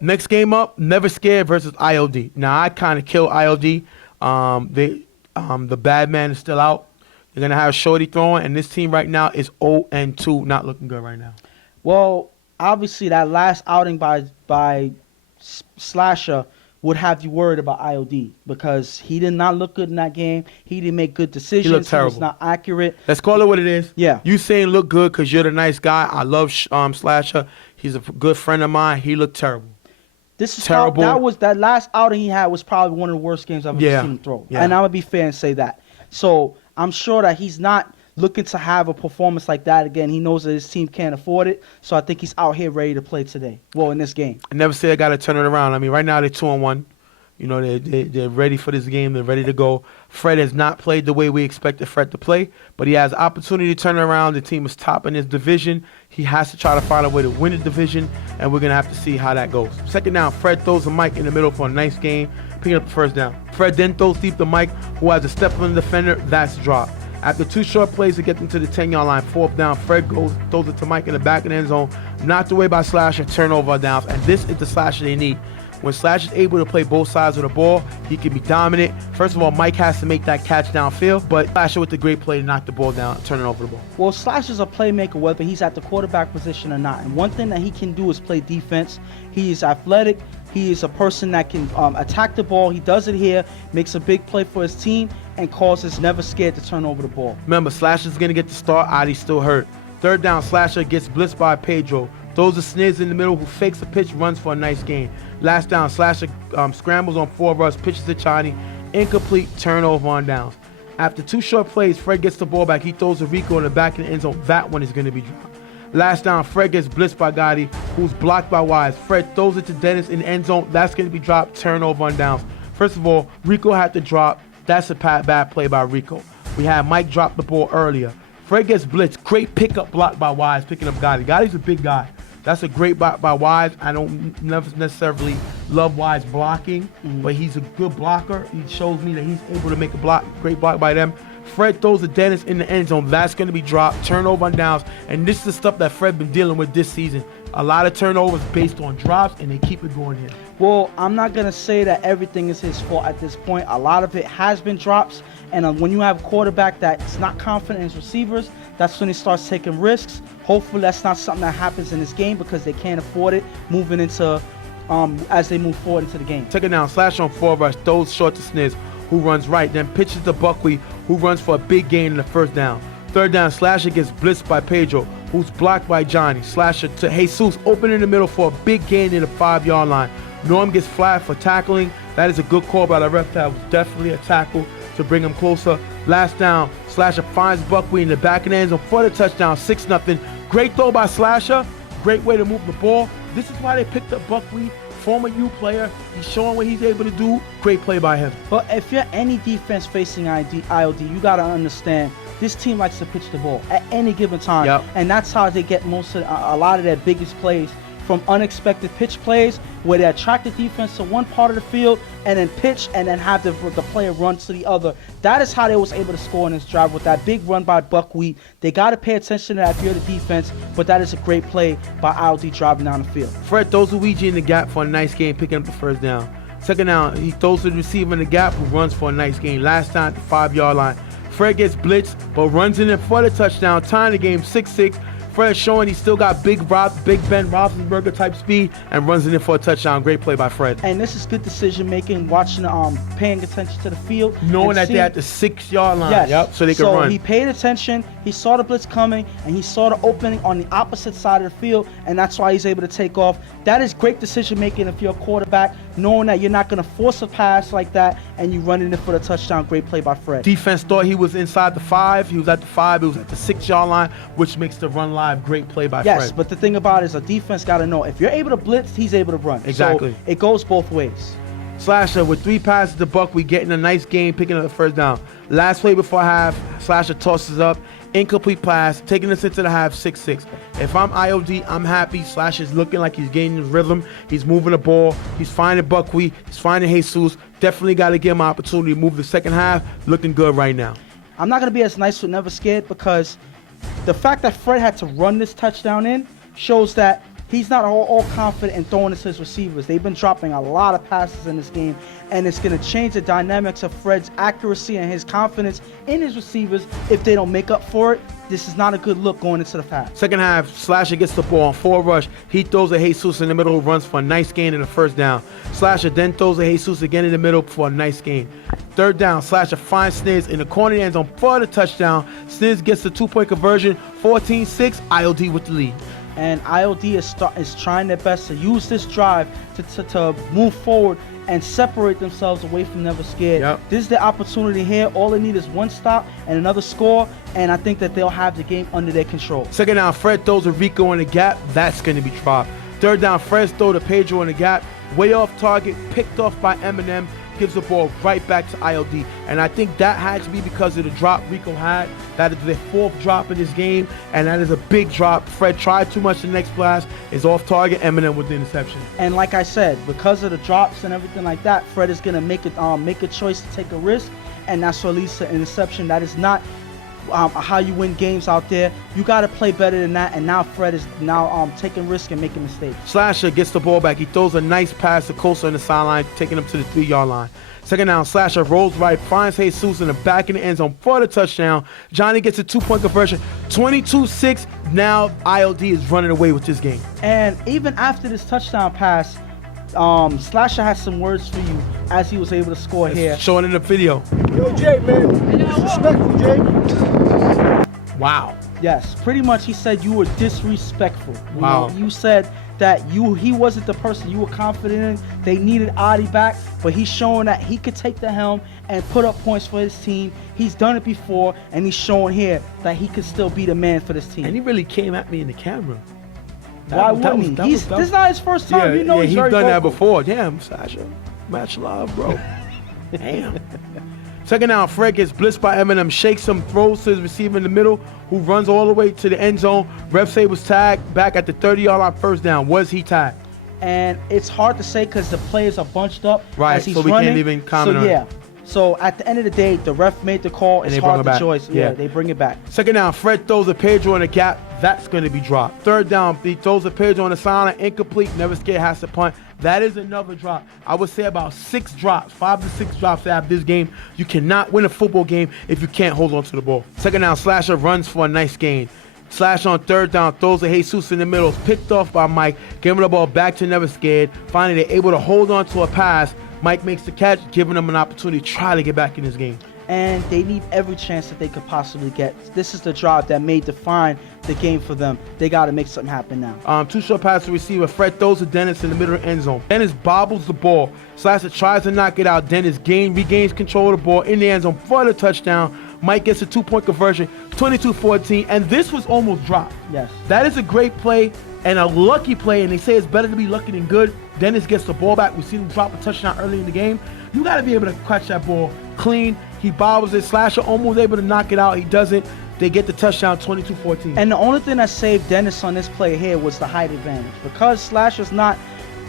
Next game up, Never Scared versus I.O.D. Now, I kind of killed I.O.D. The bad man is still out. They're going to have Shorty throwing, and this team right now is 0-2, not looking good right now. Well, obviously that last outing by Slasher would have you worried about I.O.D. because he did not look good in that game. He didn't make good decisions. He looked terrible. He was not accurate. Let's call it what it is. Yeah. You saying look good because you're the nice guy. I love Slasher. He's a good friend of mine. He looked terrible. This is terrible. That last outing he had was probably one of the worst games I've ever seen him throw. Yeah. And I'm going to be fair and say that. So I'm sure that he's not looking to have a performance like that again. He knows that his team can't afford it. So I think he's out here ready to play today. Well, in this game. I never say I got to turn it around. I mean, right now they're 2-1. You know, they're ready for this game. They're ready to go. Fred has not played the way we expected Fred to play, but he has opportunity to turn it around. The team is top in his division. He has to try to find a way to win the division, and we're going to have to see how that goes. Second down, Fred throws the mic in the middle for a nice game, picking up the first down. Fred then throws deep the mic, who has a step on the defender. That's dropped. After 2 short plays to get them to the 10-yard line, 4th down, Fred throws it to Mike in the back of the end zone, knocked away by Slasher, turnover downs, and this is the Slasher they need. When Slash is able to play both sides of the ball, he can be dominant. First of all, Mike has to make that catch downfield, but Slasher with the great play to knock the ball down, turning over the ball. Well, Slash is a playmaker, whether he's at the quarterback position or not. And one thing that he can do is play defense. He is athletic. He is a person that can attack the ball. He does it here, makes a big play for his team, and causes Never Scared to turn over the ball. Remember, Slasher's going to get the start. I.O.D. still hurt. 3rd down, Slasher gets blitzed by Pedro. Throws a sniz in the middle, who fakes a pitch, runs for a nice gain. Last down, Slasher scrambles on 4 of us, pitches to Chani. Incomplete, turnover on downs. After 2 short plays, Fred gets the ball back. He throws a Rico in the back of the end zone. That one is going to be dropped. Last down, Fred gets blitzed by Gotti, who's blocked by Wise. Fred throws it to Dennis in the end zone. That's going to be dropped, turnover on downs. First of all, Rico had to drop. That's a bad play by Rico. We had Mike drop the ball earlier. Fred gets blitzed. Great pickup block by Wise, picking up Gotti. Gotti's a big guy. That's a great block by Wise. I don't necessarily love Wise blocking, but he's a good blocker. He shows me that he's able to make a great block by them. Fred throws a Dennis in the end zone. That's going to be dropped. Turnover on downs. And this is the stuff that Fred been dealing with this season. A lot of turnovers based on drops, and they keep it going here. Well, I'm not going to say that everything is his fault at this point. A lot of it has been drops. And when you have a quarterback that's not confident in his receivers, that's when he starts taking risks. Hopefully that's not something that happens in this game because they can't afford it moving into as they move forward into the game. Take it down, Slash on 4 rush, throws short to Sniz, who runs right, then pitches to Buckley, who runs for a big gain in the 1st down. 3rd down, Slasher gets blitzed by Pedro, who's blocked by Johnny. Slasher to Jesus, open in the middle for a big gain in the 5-yard line. Norm gets flagged for tackling. That is a good call by the ref. That was definitely a tackle to bring him closer. Last down, Slasher finds Buckley in the back of the end zone for the touchdown, 6-0. Great throw by Slasher. Great way to move the ball. This is why they picked up Buckley, former U player. He's showing what he's able to do. Great play by him. But if you're any defense facing I.O.D, you got to understand this team likes to pitch the ball at any given time. Yep. And that's how they get a lot of their biggest plays, from unexpected pitch plays where they attract the defense to one part of the field and then pitch and then have the player run to the other. That is how they was able to score in this drive with that big run by Buckwheat. They got to pay attention to that if you're the defense, but that is a great play by I.O.D driving down the field. Fred throws Luigi in the gap for a nice game, picking up the 1st down. 2nd down, he throws to the receiver in the gap, who runs for a nice gain. Last time at the 5-yard line. Fred gets blitzed, but runs in there for the touchdown. Tying the game 6-6. Fred showing he still got Big Ben Roethlisberger type speed and runs in there for a touchdown. Great play by Fred. And this is good decision making, watching, paying attention to the field. Knowing that they're at the 6-yard line. Yes. Yep, so they can run. So he paid attention, he saw the blitz coming, and he saw the opening on the opposite side of the field, and that's why he's able to take off. That is great decision making if you're a quarterback, knowing that you're not going to force a pass like that, and you run in it for the touchdown. Great play by Fred. Defense thought he was inside the 5. He was at the 5. He was at the 6-yard line, which makes the run live. Great play by Fred. Yes, but the thing about it is a defense got to know if you're able to blitz, he's able to run. Exactly. So it goes both ways. Slasher with 3 passes to Buck. We getting a nice game, picking up the 1st down. Last play before half, Slasher tosses up. Incomplete pass, taking us into the half, 6-6. If I'm I.O.D, I'm happy. Slasher's looking like he's gaining his rhythm. He's moving the ball. He's finding Buckwheat. He's finding Jesus. Definitely got to give him an opportunity to move the 2nd half. Looking good right now. I'm not going to be as nice with Never Scared because the fact that Fred had to run this touchdown in shows that he's not all confident in throwing it to his receivers. They've been dropping a lot of passes in this game, and it's going to change the dynamics of Fred's accuracy and his confidence in his receivers if they don't make up for it. This is not a good look going into the half. Second half, Slasher gets the ball on 4 rush. He throws a Jesus in the middle who runs for a nice gain and a first down. Slasher then throws a Jesus again in the middle for a nice gain. Third down, Slasher finds Sniz in the corner end zone for the touchdown. Sniz gets the 2-point conversion, 14-6, I.O.D with the lead. And I.O.D is trying their best to use this drive to move forward and separate themselves away from Never Scared. Yep. This is the opportunity here. All they need is one stop and another score, and I think that they'll have the game under their control. Second down, Fred throws a Rico in the gap. That's going to be dropped. Third down, Fred throws to Pedro in the gap. Way off target, picked off by Eminem. Gives the ball right back to I.O.D. And I think that had to be because of the drop Rico had. That is their 4th drop in this game, and that is a big drop. Fred tried too much the next blast. Is off target. Eminem with the interception. And like I said, because of the drops and everything like that, Fred is going to make a choice to take a risk, and that's what leads to an interception. That is not how you win games out there. You got to play better than that, and now Fred is now taking risk and making mistakes. Slasher gets the ball back. He throws a nice pass to Costa on the sideline, taking him to the 3-yard line. Second down, Slasher rolls right, finds Jesus in the back in the end zone for the touchdown. Johnny gets a 2-point conversion, 22-6. Now I.O.D is running away with this game. And even after this touchdown pass, Slasher has some words for you as he was able to score here. Showing in the video. Yo, Jay, man. Disrespectful, Jay. Wow. Yes, pretty much he said you were disrespectful. Wow. You said that he wasn't the person you were confident in. They needed I.O.D back, but he's showing that he could take the helm and put up points for his team. He's done it before, and he's showing here that he could still be the man for this team. And he really came at me in the camera. Why wouldn't he? This is not his first time. You know he's done very that vocal. before. Damn, Sasha. Match love, bro. Damn. Second down, Fred gets blitzed by Eminem, shakes him, throws to his receiver in the middle, who runs all the way to the end zone. Ref say was tagged back at the 30-yard line, first down. Was he tagged? And it's hard to say because the players are bunched up Right, as he's so we running. can't even comment on it. Yeah. So at the end of the day, the ref made the call. And It's they bring hard it to back. choice. Yeah. Yeah, they bring it back. Second down, Fred throws a Pedro in the gap. That's going to be dropped. Third down, he throws a Pedro on the sideline, incomplete. Never Scared has to punt. That is another drop. I would say about 6 drops, 5 to 6 drops out of this game. You cannot win a football game if you can't hold on to the ball. Second down, Slasher runs for a nice gain. Slash on third down, throws a Jesus in the middle, picked off by Mike, giving the ball back to Never Scared. Finally, they're able to hold on to a pass. Mike makes the catch, giving them an opportunity to try to get back in this game. And they need every chance that they could possibly get. This is the drive that may define the game for them. They got to make something happen now. 2 short pass to receiver. Fred throws to Dennis in the middle of the end zone. Dennis bobbles the ball. Slasher tries to knock it out. Dennis regains control of the ball in the end zone for the touchdown. Mike gets a 2-point conversion, 22-14, and this was almost dropped. Yes. That is a great play and a lucky play, and they say it's better to be lucky than good. Dennis gets the ball back. We see him drop a touchdown early in the game. You got to be able to catch that ball clean. He bobbles it. Slasher almost able to knock it out. He doesn't. They get the touchdown, 22-14. And the only thing that saved Dennis on this play here was the height advantage. Because Slasher's not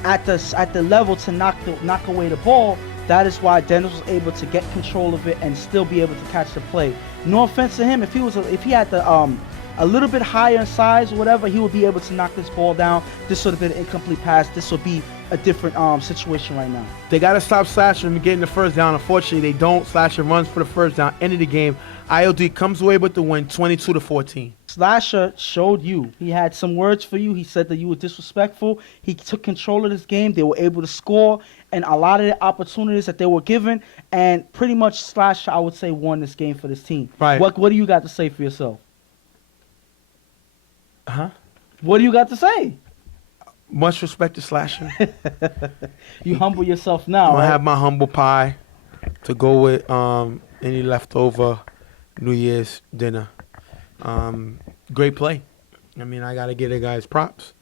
at the level to knock away the ball, that is why Dennis was able to get control of it and still be able to catch the play. No offense to him, if he had a little bit higher in size or whatever, he would be able to knock this ball down. This would have been an incomplete pass. This would be a different situation right now. They got to stop Slasher from getting the first down. Unfortunately, they don't. Slasher runs for the first down. End of the game. I.O.D comes away with the win, 22-14. Slasher showed you. He had some words for you. He said that you were disrespectful. He took control of this game. They were able to score, and a lot of the opportunities that they were given, and pretty much Slasher, I would say, won this game for this team. Right. What do you got to say for yourself? Huh? What do you got to say? Much respect to Slasher. You humble yourself now, I right? have my humble pie to go with any leftover New Year's dinner. Great play. I mean, I got to give the guys props.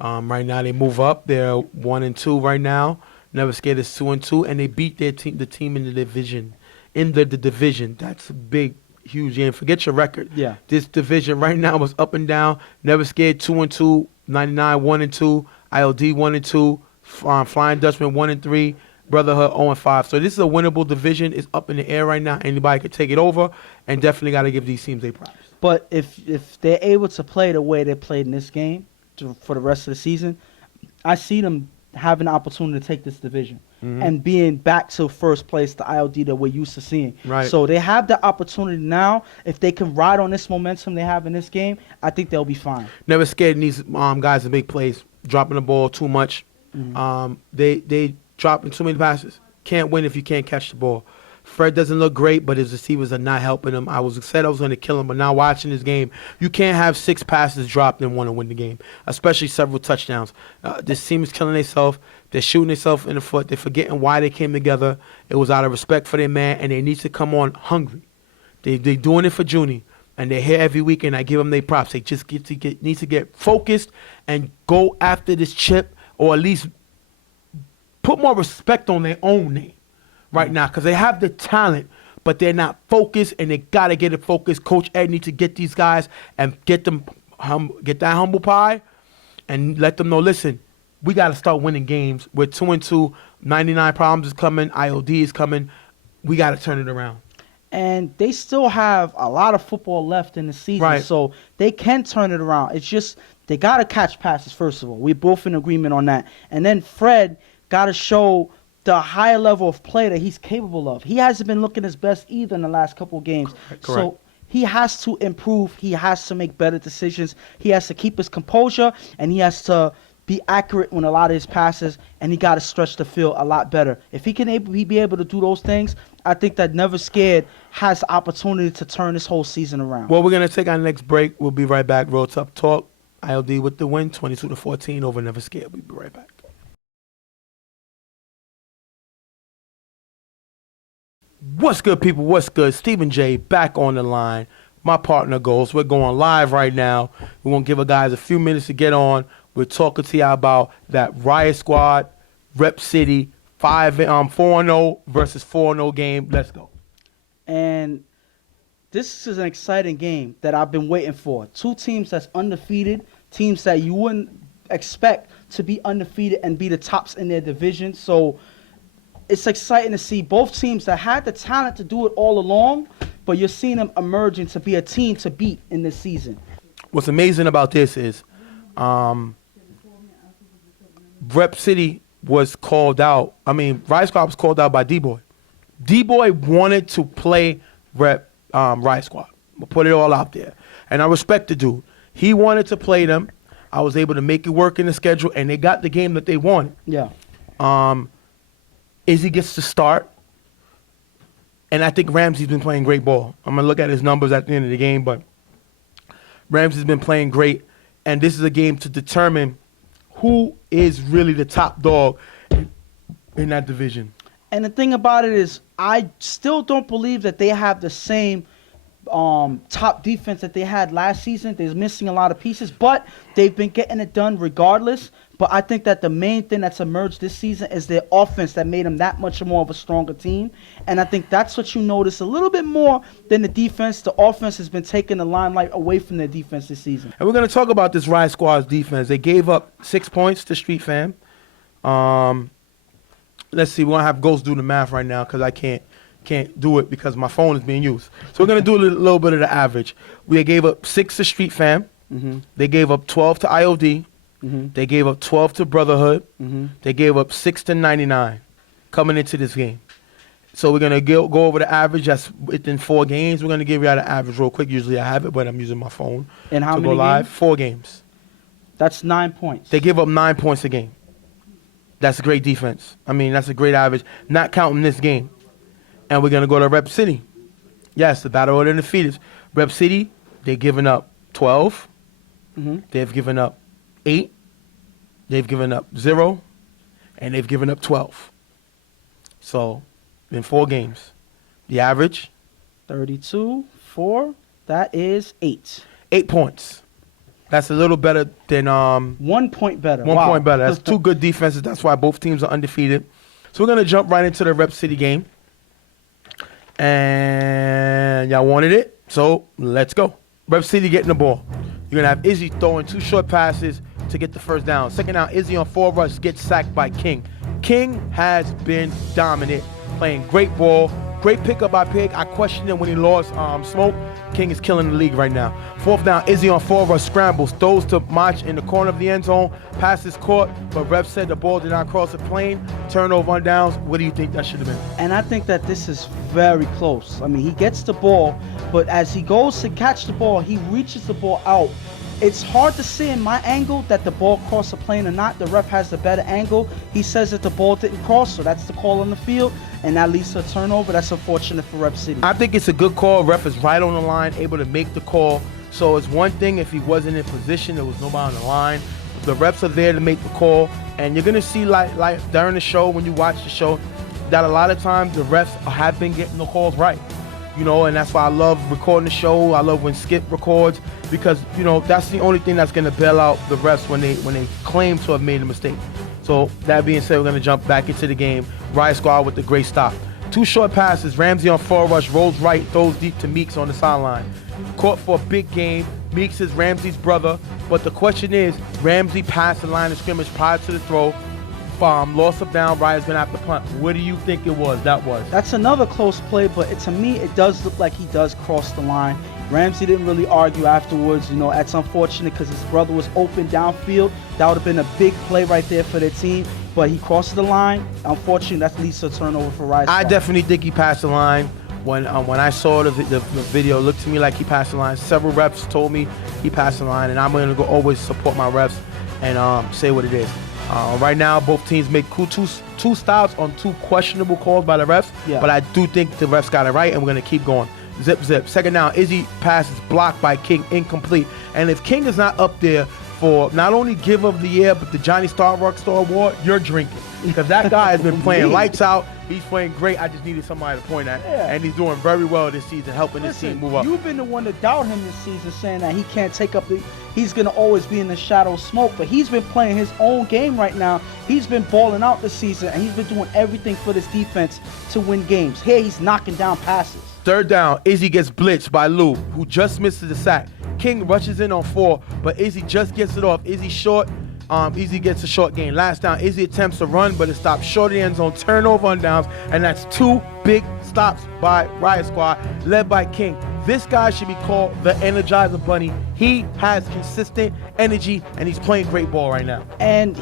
Right now, they move up. They're 1-2 right now. Never Scared is 2-2, and they beat the team in the division. In the division, that's a big, huge game. Forget your record. Yeah. This division right now is up and down. Never Scared 2-2, 99 1-2, I.O.D 1-2, Flying Dutchman 1-3. Brotherhood 0-5. So this is a winnable division. It's up in the air right now. Anybody could take it over, and definitely got to give these teams their props. But if they're able to play the way they played in this game, for the rest of the season, I see them having the opportunity to take this division and being back to first place, the I.O.D. that we're used to seeing. Right. So they have the opportunity now. If they can ride on this momentum they have in this game, I think they'll be fine. Never scared of these guys to make plays, dropping the ball too much. They dropping too many passes. Can't win if you can't catch the ball. Fred doesn't look great, but his receivers are not helping him. I said I was going to kill him, but now watching this game, you can't have 6 passes dropped and want to win the game, especially several touchdowns. This team is killing themselves. They're shooting themselves in the foot. They're forgetting why they came together. It was out of respect for their man, and they need to come on hungry. They're doing it for Junie, and they're here every week, and I give them their props. They just need to get focused and go after this chip, or at least put more respect on their own name right now, because they have the talent, but they're not focused, and they got to get it focused. Coach Ed needs to get these guys and get that humble pie and let them know, listen, we got to start winning games. We're 2-2. 99 problems is coming. I.O.D. is coming. We got to turn it around. And they still have a lot of football left in the season, Right. so they can turn it around. It's just they got to catch passes, first of all. We're both in agreement on that. And then Fred got to show the higher level of play that he's capable of. He hasn't been looking his best either in the last couple of games. Correct. So he has to improve. He has to make better decisions. He has to keep his composure, and he has to be accurate on a lot of his passes, and he got to stretch the field a lot better. If he can be able to do those things, I think that Never Scared has the opportunity to turn this whole season around. Well, we're going to take our next break. We'll be right back. Real Tough Talk. I.O.D. with the win, 22-14 over Never Scared. We'll be right back. What's good, people? What's good? Stephen J. back on the line. My partner Ghost. We're going live right now. We're going to give our guys a few minutes to get on. We're talking to y'all about that Riot Squad, Rep City, 4-0 versus 4-0 game. Let's go. And this is an exciting game that I've been waiting for. 2 teams that's undefeated, teams that you wouldn't expect to be undefeated and be the tops in their division. So it's exciting to see both teams that had the talent to do it all along, but you're seeing them emerging to be a team to beat in this season. What's amazing about this is Rep City was called out. Riot Squad was called out by D-Boy. D-Boy wanted to play Riot Squad. We'll put it all out there. And I respect the dude. He wanted to play them. I was able to make it work in the schedule, and they got the game that they wanted. Yeah. Izzy gets to start, and I think Ramsey's been playing great ball. I'm going to look at his numbers at the end of the game, but Ramsey's been playing great, and this is a game to determine who is really the top dog in that division. And the thing about it is, I still don't believe that they have the same top defense that they had last season. They're missing a lot of pieces, but they've been getting it done regardless. But I think that the main thing that's emerged this season is their offense that made them that much more of a stronger team. And I think that's what you notice a little bit more than the defense. The offense has been taking the limelight away from their defense this season. And we're going to talk about this Riot Squad's defense. They gave up 6 points to Street Fam. Let's see. We're going to have Ghost do the math right now because I can't do it because my phone is being used. So we're going to do a little bit of the average. We gave up 6 to Street Fam. They gave up 12 to I.O.D. They gave up 12 to Brotherhood. They gave up 6 to 99 coming into this game. So we're going to go over the average. That's within 4 games. We're going to give you out an average real quick. Usually I have it, but I'm using my phone And how to many go live. games? 4 games. That's 9 points. They give up 9 points a game. That's a great defense. That's a great average, not counting this game. And we're going to go to Rep City. Yes, the battle of the undefeated. Rep City, they've given up 12. They've given up 8. They've given up 0. And they've given up 12. So, in 4 games, the average? 32, 4, that is 8. 8 points. That's a little better than 1 point better. 1 Wow. point better. That's 2 good defenses. That's why both teams are undefeated. So we're going to jump right into the Rep City game. And y'all wanted it, so let's go. Rep City getting the ball. You're going to have Izzy throwing 2 short passes to get the first down. Second down, Izzy on 4 rush gets sacked by King. King has been dominant, playing great ball, Great pickup by Pig. I questioned him when he lost Smoke. King is killing the league right now. 4th down, Izzy on 4 rush scrambles, throws to Mach in the corner of the end zone, passes caught, but ref said the ball did not cross the plane. Turnover on downs. What do you think that should have been? And I think that this is very close. I mean, he gets the ball, but as he goes to catch the ball, he reaches the ball out. It's hard to see in my angle that the ball crossed the plane or not. The ref has the better angle. He says that the ball didn't cross, so that's the call on the field, and that leads to a turnover. That's unfortunate for Rep City. I think it's a good call. Ref is right on the line, able to make the call. So it's one thing if he wasn't in position, there was nobody on the line. The refs are there to make the call, and you're gonna see like during the show, when you watch the show, that a lot of times the refs have been getting the calls right. You know, and that's why I love recording the show. I love when Skip records, because, you know, that's the only thing that's gonna bail out the refs when they claim to have made a mistake. So that being said, we're gonna jump back into the game. Riot Squad with the great stop. 2 short passes. Ramsey on 4 rush, rolls right, throws deep to Meeks on the sideline. Caught for a big game. Meeks is Ramsey's brother, but the question is, Ramsey passed the line of scrimmage prior to the throw. Loss of down, Riot's gonna have to punt. What do you think it was? That's another close play, but to me, it does look like he does cross the line. Ramsey didn't really argue afterwards. You know, that's unfortunate because his brother was open downfield. That would have been a big play right there for their team, but he crossed the line. Unfortunately, that leads to a turnover for Riot. I definitely think he passed the line. When I saw the video, it looked to me like he passed the line. Several reps told me he passed the line, and I'm gonna always support my refs and say what it is. Right now, both teams make two stops on 2 questionable calls by the refs, but I do think the refs got it right, and we're going to keep going. Zip, zip. 2nd down, Izzy passes blocked by King, incomplete. And if King is not up there for not only Give of the Year, but the Johnny Star Rockstar Award, you're drinking. Because that guy has been playing lights out. He's playing great. I just needed somebody to point at. And he's doing very well this season, helping this team move up. You've been the one to doubt him this season, saying that he can't take up he's going to always be in the shadow of Smoke, but he's been playing his own game right now. He's been balling out this season, and he's been doing everything for this defense to win games. Here, he's knocking down passes. 3rd down, Izzy gets blitzed by Lou, who just misses the sack. King rushes in on 4, but Izzy just gets it off. Izzy short. Izzy gets a short gain. Last down, Izzy attempts to run, but it stops short of the end zone. Turnover on downs, and that's 2 big stops by Riot Squad, led by King. This guy should be called the Energizer Bunny. He has consistent energy, and he's playing great ball right now. And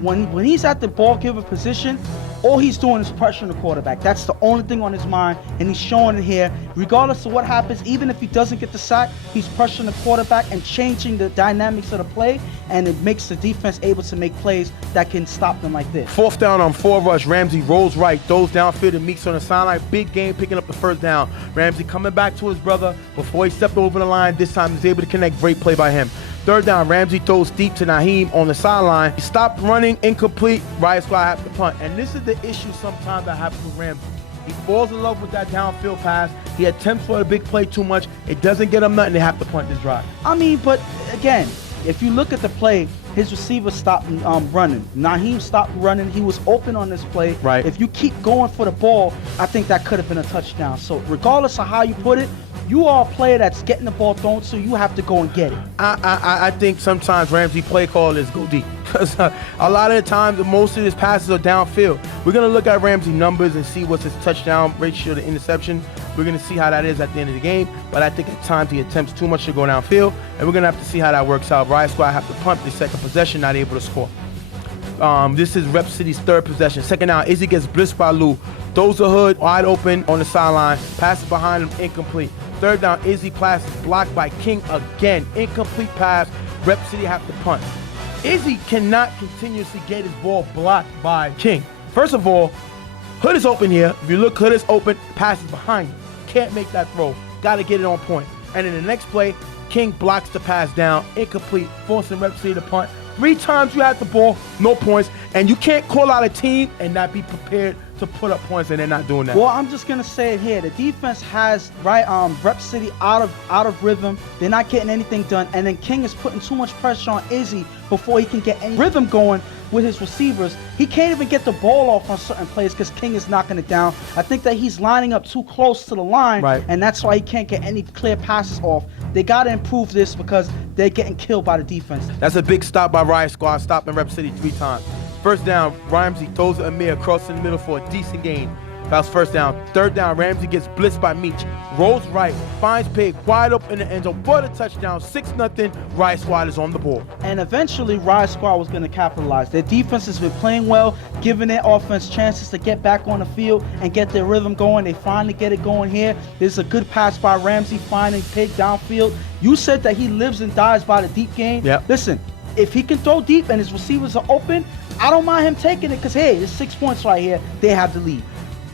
when he's at the ball giver position, all he's doing is pressuring the quarterback. That's the only thing on his mind, and he's showing it here. Regardless of what happens, even if he doesn't get the sack, he's pressuring the quarterback and changing the dynamics of the play, and it makes the defense able to make plays that can stop them like this. 4th down on 4 rush, Ramsey rolls right, throws downfield and Meeks on the sideline. Big game, picking up the 1st down. Ramsey coming back to his brother before he stepped over the line. This time he's able to connect. Great play by him. 3rd down, Ramsey throws deep to Naheem on the sideline. He stopped running, incomplete. Riot Squad have to punt. And this is the issue sometimes that happens with Ramsey. He falls in love with that downfield pass. He attempts for a big play too much. It doesn't get him nothing. They have to punt this drive. I mean, but again, if you look at the play, his receiver stopped running. Naheem stopped running. He was open on this play. Right. If you keep going for the ball, I think that could have been a touchdown. So regardless of how you put it, you are a player that's getting the ball thrown, so you have to go and get it. I think sometimes Ramsey play call is go deep. Because a lot of the times, most of his passes are downfield. We're going to look at Ramsey numbers and see what's his touchdown ratio to interception. We're going to see how that is at the end of the game. But I think at times he attempts too much to go downfield. And we're going to have to see how that works out. Riot Squad have to punt the 2nd possession, not able to score. This is Rep City's 3rd possession. 2nd down, Izzy gets blitzed by Lou. Throws the hood wide open on the sideline. Passes behind him, incomplete. 3rd down, Izzy passes blocked by King again. Incomplete pass. Rep City have to punt. Izzy cannot continuously get his ball blocked by King. First of all, Hood is open here. If you look, Hood is open. Passes behind him. Can't make that throw. Got to get it on point. And in the next play, King blocks the pass down. Incomplete. Forcing Rep City to punt. 3 times you had the ball, no points. And you can't call out a team and not be prepared to put up points, and they're not doing that. Well, I'm just gonna say it here. The defense has Rep City out of rhythm. They're not getting anything done, and then King is putting too much pressure on Izzy before he can get any rhythm going with his receivers. He can't even get the ball off on certain plays because King is knocking it down. I think that he's lining up too close to the line, and that's why he can't get any clear passes off. They gotta improve this because they're getting killed by the defense. That's a big stop by Riot Squad, stopping Rep City 3 times. 1st down, Ramsey throws it Amir across in the middle for a decent gain. That was first down. Third down, Ramsey gets blitzed by Meach. Rolls right, finds Pig wide open in the end zone for the touchdown. 6-0. Riot Squad is on the board. And eventually, Riot Squad was going to capitalize. Their defense has been playing well, giving their offense chances to get back on the field and get their rhythm going. They finally get it going here. There's a good pass by Ramsey, finding Pig downfield. You said that he lives and dies by the deep game. Yep. Listen, if he can throw deep and his receivers are open, I don't mind him taking it because, hey, there's 6 points right here. They have the lead.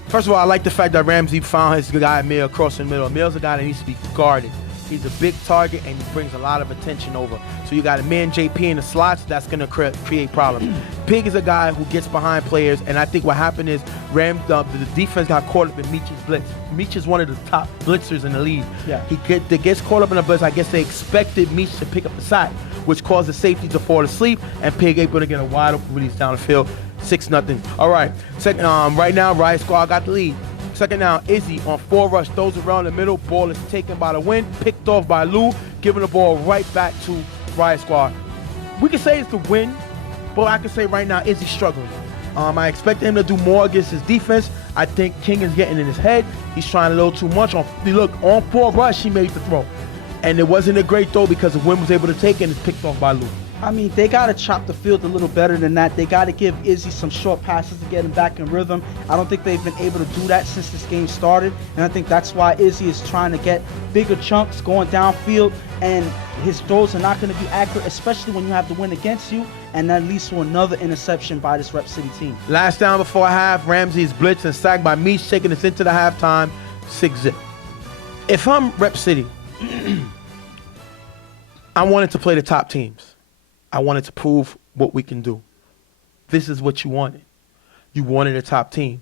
First of all, I like the fact that Ramsey found his guy Emil across the middle. Emil's a guy that needs to be guarded. He's a big target and he brings a lot of attention over. So you got a man JP in the slots, that's going to create problems. Pig is a guy who gets behind players, and I think what happened is the defense got caught up in Meach's blitz. Meach is one of the top blitzers in the league. Yeah. They gets caught up in the blitz. I guess they expected Meach to pick up the sack, which caused the safety to fall asleep, and Pig able to get a wide open release down the field. 6-0. All right. Right now, Riot Squad got the lead. Second down, Izzy on 4 rush, throws around the middle. Ball is taken by the wind, picked off by Lou, giving the ball right back to Riot Squad. We can say it's the win, but I can say right now, Izzy's struggling. I expected him to do more against his defense. I think King is getting in his head. He's trying a little too much. On 4 rush, he made the throw. And it wasn't a great throw because the wind was able to take it and it's picked off by Lou. I mean, they got to chop the field a little better than that. They got to give Izzy some short passes to get him back in rhythm. I don't think they've been able to do that since this game started. And I think that's why Izzy is trying to get bigger chunks going downfield. And his throws are not going to be accurate, especially when you have the win against you. And that leads to another interception by this Rep City team. Last down before half, Ramsey is blitzed and sacked by Meach, taking us into the halftime. 6-0. If I'm Rep City, I wanted to play the top teams. I wanted to prove what we can do. This is what you wanted. You wanted a top team.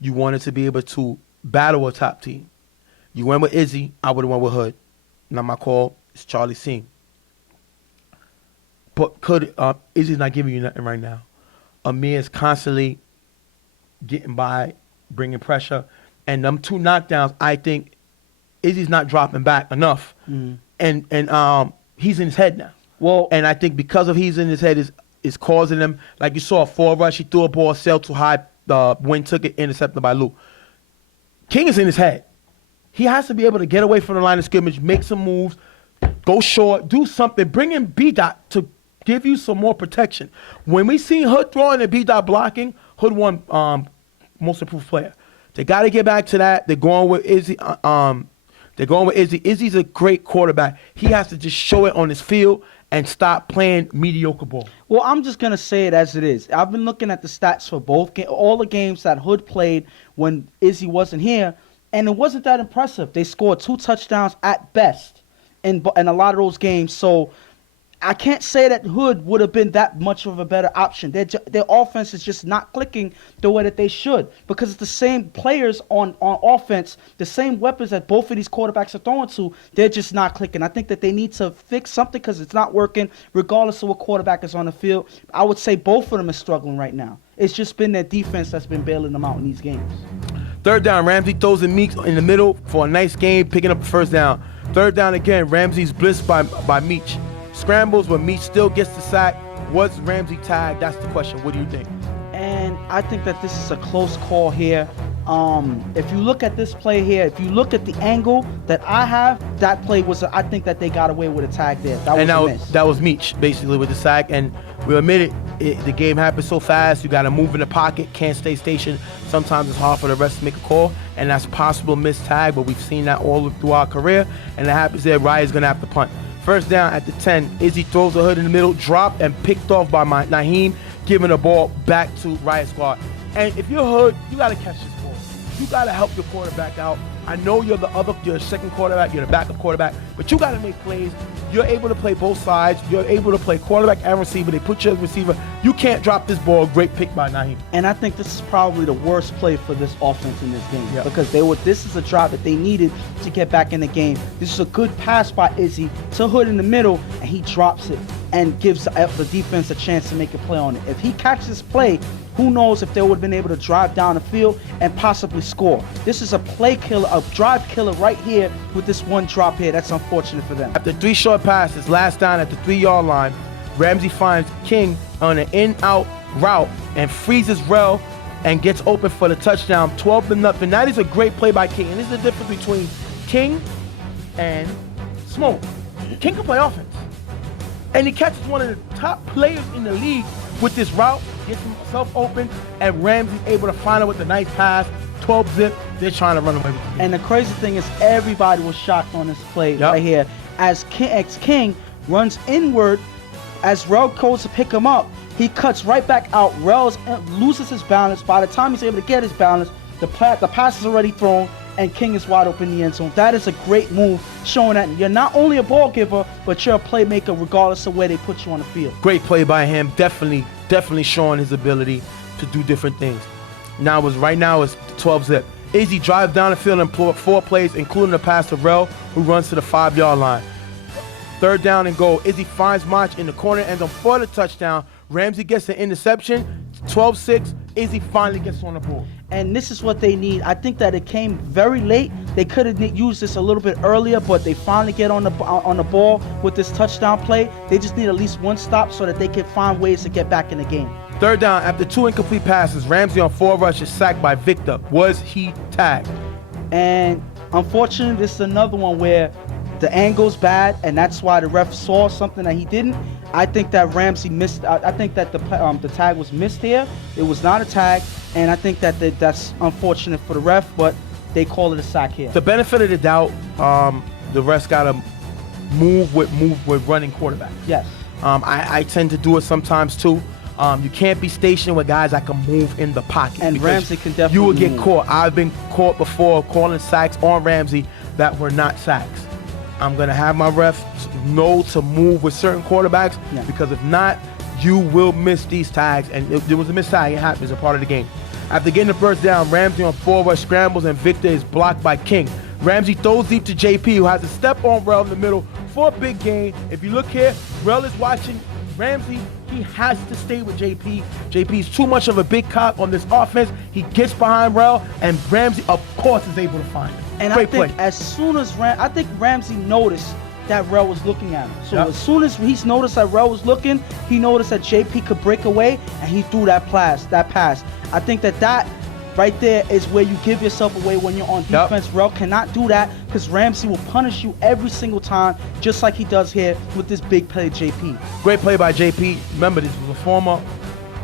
You wanted to be able to battle a top team. You went with Izzy. I would have went with Hood. Not my call. It's Charlie's team. But Izzy's not giving you nothing right now. Amir is constantly getting by, bringing pressure. And them 2 knockdowns, I think Izzy's not dropping back enough. Mm. And he's in his head now. Well, and I think because of he's in his head is causing him, like you saw, a 4 rush, he threw a ball, sailed too high, the wind took it, intercepted by Lou. King is in his head. He has to be able to get away from the line of scrimmage, make some moves, go short, do something, bring in B-Dot to give you some more protection. When we see Hood throwing and B-Dot blocking, Hood won most improved player. They got to get back to that. They're going with Izzy. They're going with Izzy. Izzy's a great quarterback. He has to just show it on his field and stop playing mediocre ball. Well, I'm just going to say it as it is. I've been looking at the stats for all the games that Hood played when Izzy wasn't here, and it wasn't that impressive. They scored 2 touchdowns at best in a lot of those games. So I can't say that Hood would have been that much of a better option. Their offense is just not clicking the way that they should because it's the same players on offense, the same weapons that both of these quarterbacks are throwing to. They're just not clicking. I think that they need to fix something because it's not working regardless of what quarterback is on the field. I would say both of them are struggling right now. It's just been their defense that's been bailing them out in these games. Third down, Ramsey throws in Meach in the middle for a nice game, picking up the first down. Third down again, Ramsey's blitzed by Meach. Scrambles, but Meach still gets the sack. Was Ramsey tagged? That's the question. What do you think? And I think that this is a close call here. If you look at this play here, if you look at the angle that I have, that play was, I think that they got away with a tag there. That was Meach, basically, with the sack. And we admit it, the game happens so fast. You got to move in the pocket, can't stay stationed. Sometimes it's hard for the refs to make a call, and that's possible missed tag, but we've seen that all through our career, and it happens there. Riot's going to have to punt. First down at the 10. Izzy throws a Hood in the middle, dropped and picked off by Naheem, giving the ball back to Riot Squad. And if you're Hood, you got to catch this ball. You got to help your quarterback out. I know you're a second quarterback, you're the backup quarterback, but you got to make plays. You're able to play both sides. You're able to play quarterback and receiver. They put you as receiver. You can't drop this ball. Great pick by Naheem. And I think this is probably the worst play for this offense in this game because this is a drive that they needed to get back in the game. This is a good pass by Izzy to Hood in the middle, and he drops it and gives the defense a chance to make a play on it. If he catches this play, who knows if they would have been able to drive down the field and possibly score. This is a play killer, a drive killer right here with this one drop here. That's unfortunate for them. After 3 short passes, last down at the 3-yard line, Ramsey finds King on an in-out route and freezes Rel and gets open for the touchdown, 12-0. That is a great play by King, and this is the difference between King and Smoke. King can play offense, and he catches one of the top players in the league with this route, gets himself open, and Ramsey's able to find it with a nice pass, 12-zip. They're trying to run away with it. And the crazy thing is everybody was shocked on this play right here. As King runs inward, as Rel goes to pick him up, he cuts right back out. Rel loses his balance. By the time he's able to get his balance, the pass is already thrown, and King is wide open in the end zone. That is a great move, showing that you're not only a ball giver, but you're a playmaker regardless of where they put you on the field. Great play by him. Definitely showing his ability to do different things. Right now it's 12-zip. Izzy drives down the field and 4 plays, including the pass to Rel, who runs to the 5-yard line. 3rd down and goal. Izzy finds Mach in the corner, ends on for the touchdown. Ramsey gets the interception. 12-6. Izzy finally gets on the board. And this is what they need. I think that it came very late. They could have used this a little bit earlier, but they finally get on the ball with this touchdown play. They just need at least one stop so that they can find ways to get back in the game. 3rd down, after 2 incomplete passes, Ramsey on 4 rushes, sacked by Victor. Was he tagged? And unfortunately, this is another one where the angle's bad, and that's why the ref saw something that he didn't. I think that Ramsey missed. I think that the tag was missed here. It was not a tag, and I think that that's unfortunate for the ref, but they call it a sack here. The benefit of the doubt, the refs got to move with running quarterback. Yes. I tend to do it sometimes too. You can't be stationed with guys that can move in the pocket. And Ramsey can definitely you will get move. caught. I've been caught before calling sacks on Ramsey that were not sacks. I'm going to have my refs know to move with certain quarterbacks because if not, you will miss these tags. And if there was a missed tag, it happens. It's a part of the game. After getting the first down, Ramsey on 4 rush scrambles and Victor is blocked by King. Ramsey throws deep to JP, who has to step on Rel in the middle for a big gain. If you look here, Rel is watching Ramsey. He has to stay with JP. JP's too much of a big cop on this offense. He gets behind Rel, and Ramsey, of course, is able to find him. And Great I think play. as soon as Ramsey noticed that Rel was looking at him. So as soon as he's noticed that Rel was looking, he noticed that JP could break away, and he threw that pass. I think that right there is where you give yourself away when you're on defense. Rel cannot do that because Ramsey will punish you every single time, just like he does here with this big play, JP. Great play by JP. Remember, this was a former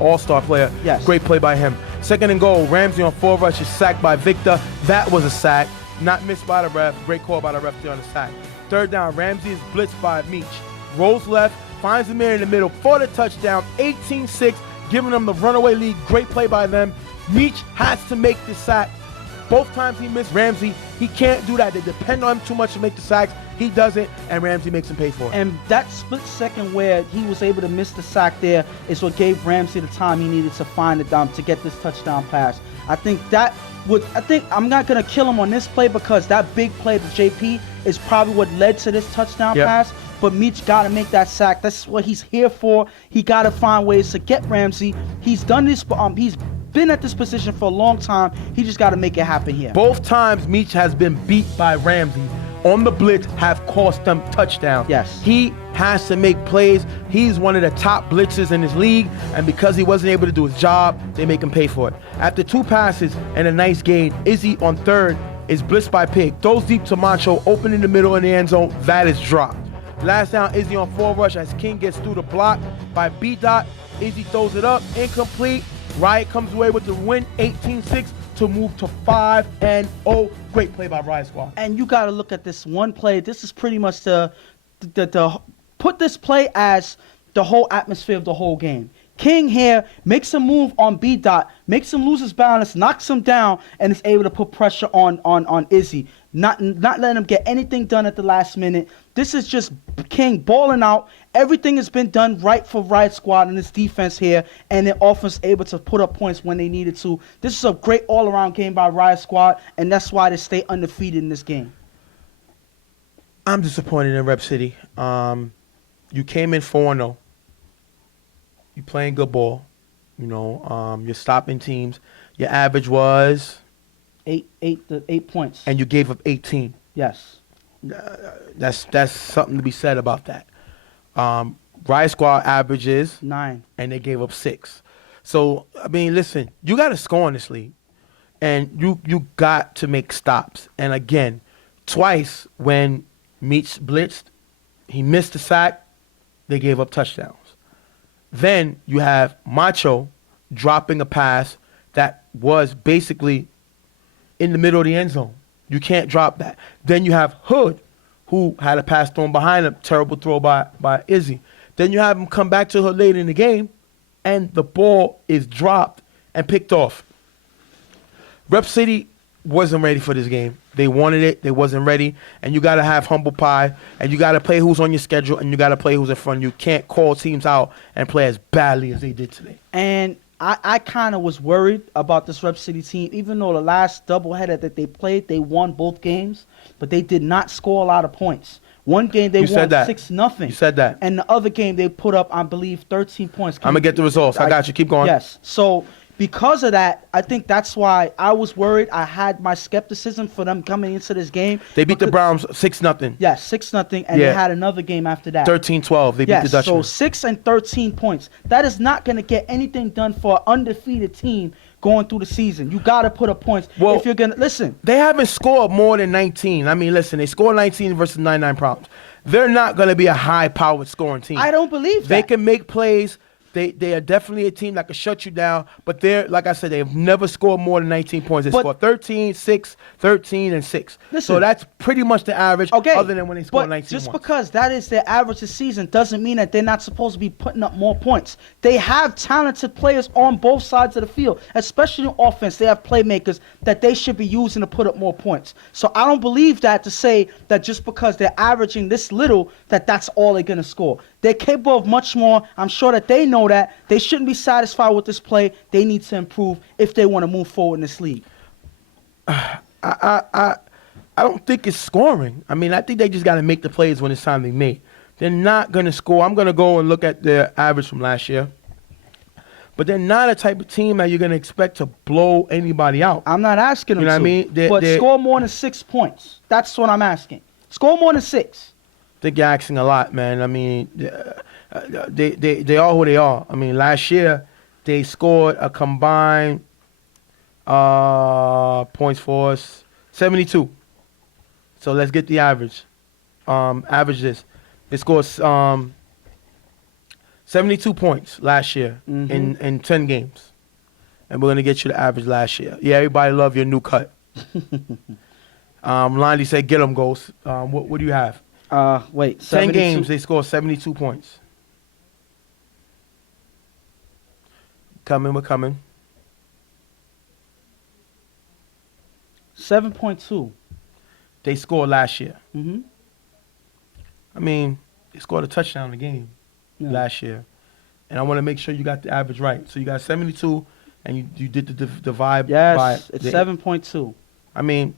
all-star player. Yes. Great play by him. 2nd and goal, Ramsey on 4 rushes, sacked by Victor. That was a sack. Not missed by the ref. Great call by the ref there on the sack. 3rd down, Ramsey is blitzed by Meach. Rolls left, finds the man in the middle for the touchdown, 18-6, giving them the runaway lead. Great play by them. Meach has to make the sack. Both times he missed Ramsey. He can't do that. They depend on him too much to make the sacks. He doesn't, and Ramsey makes him pay for it. And that split second where he was able to miss the sack there is what gave Ramsey the time he needed to find the to get this touchdown pass. I think I'm not gonna kill him on this play because that big play to JP is probably what led to this touchdown pass. But Meach got to make that sack. That's what he's here for. He got to find ways to get Ramsey. He's done this. He's been at this position for a long time. He just got to make it happen here. Both times Meach has been beat by Ramsey on the blitz have cost them touchdowns. Yes. He has to make plays. He's one of the top blitzers in this league, and because he wasn't able to do his job, they make him pay for it. After 2 passes and a nice gain, Izzy on 3rd is blitzed by Pig. Throws deep to Mancho, open in the middle in the end zone. That is dropped. Last down, Izzy on 4 rush as King gets through the block by B-Dot. Izzy throws it up, incomplete. Riot comes away with the win, 18-6 to move to 5-0. Great play by Riot Squad. And you got to look at this one play. This is pretty much the put this play as the whole atmosphere of the whole game. King here makes a move on B-Dot, makes him lose his balance, knocks him down, and is able to put pressure on Izzy. Not letting him get anything done at the last minute. This is just King balling out. Everything has been done right for Riot Squad and this defense here, and their offense able to put up points when they needed to. This is a great all-around game by Riot Squad, and that's why they stay undefeated in this game. I'm disappointed in Rep City. You came in 4-0. You playing good ball. You're stopping teams. Your average was 8 points. and you gave up 18. Yes. That's something to be said about that. Riot Squad averages 9. and they gave up 6. So, I mean, listen, you got to score in this league. And you got to make stops. And again, twice when Meach blitzed, he missed the sack, they gave up touchdowns. Then you have Macho dropping a pass that was basically in the middle of the end zone. You can't drop that. Then you have Hood, who had a pass thrown behind him, terrible throw by Izzy. Then you have him come back to Hood late in the game, and the ball is dropped and picked off. Rep City wasn't ready for this game. They wanted it. They wasn't ready. And you got to have humble pie. And you got to play who's on your schedule. And you got to play who's in front of you. You can't call teams out and play as badly as they did today. And I kind of was worried about this Rep City team. Even though the last doubleheader that they played, they won both games. But they did not score a lot of points. One game they won 6-0. You said that. And the other game they put up, I believe, 13 points. I'm going to get the results. I got you. Keep going. Yes. So because of that, I think that's why I was worried. I had my skepticism for them coming into this game. They beat the Browns 6-0. Yes, 6-0, and they had another game after that. 13-12. They beat the Dutchmen. So 6 and 13 points. That is not going to get anything done for an undefeated team going through the season. You got to put up points if you're going to listen. They haven't scored more than 19. I mean, listen, they scored 19 versus 99 problems. They're not going to be a high-powered scoring team. I don't believe that. They can make plays. They are definitely a team that can shut you down, but they're, like I said, they've never scored more than 19 points. They scored 13, 6, 13, and 6. Listen, so that's pretty much the average, other than when they score 19 just points. Because that is their average this season doesn't mean that they're not supposed to be putting up more points. They have talented players on both sides of the field, especially in offense. They have playmakers that they should be using to put up more points. So I don't believe that to say that just because they're averaging this little, that's all they're going to score. They're capable of much more. I'm sure that they know that. They shouldn't be satisfied with this play. They need to improve if they want to move forward in this league. I don't think it's scoring. I mean, I think they just got to make the plays when it's time to be made. They're not going to score. I'm going to go and look at their average from last year. But they're not a type of team that you're going to expect to blow anybody out. I'm not asking them you know to. What I mean? But score more than 6 points. That's what I'm asking. Score more than 6. I think you're asking a lot, man. I mean, they are who they are. I mean, last year they scored a combined points for us 72. So let's get the average. Average this. They scored 72 points last year in 10 games, and we're gonna get you the average last year. Yeah, everybody love your new cut. Lonnie said, "Get them, Ghost." What do you have? Wait, 10 games, they scored 72 points. We're coming. 7.2. They scored last year. Mm-hmm. I mean, they scored a touchdown in the game last year. And I want to make sure you got the average right. So you got 72, and you did the divide by... Yes, it's 7.2. I mean,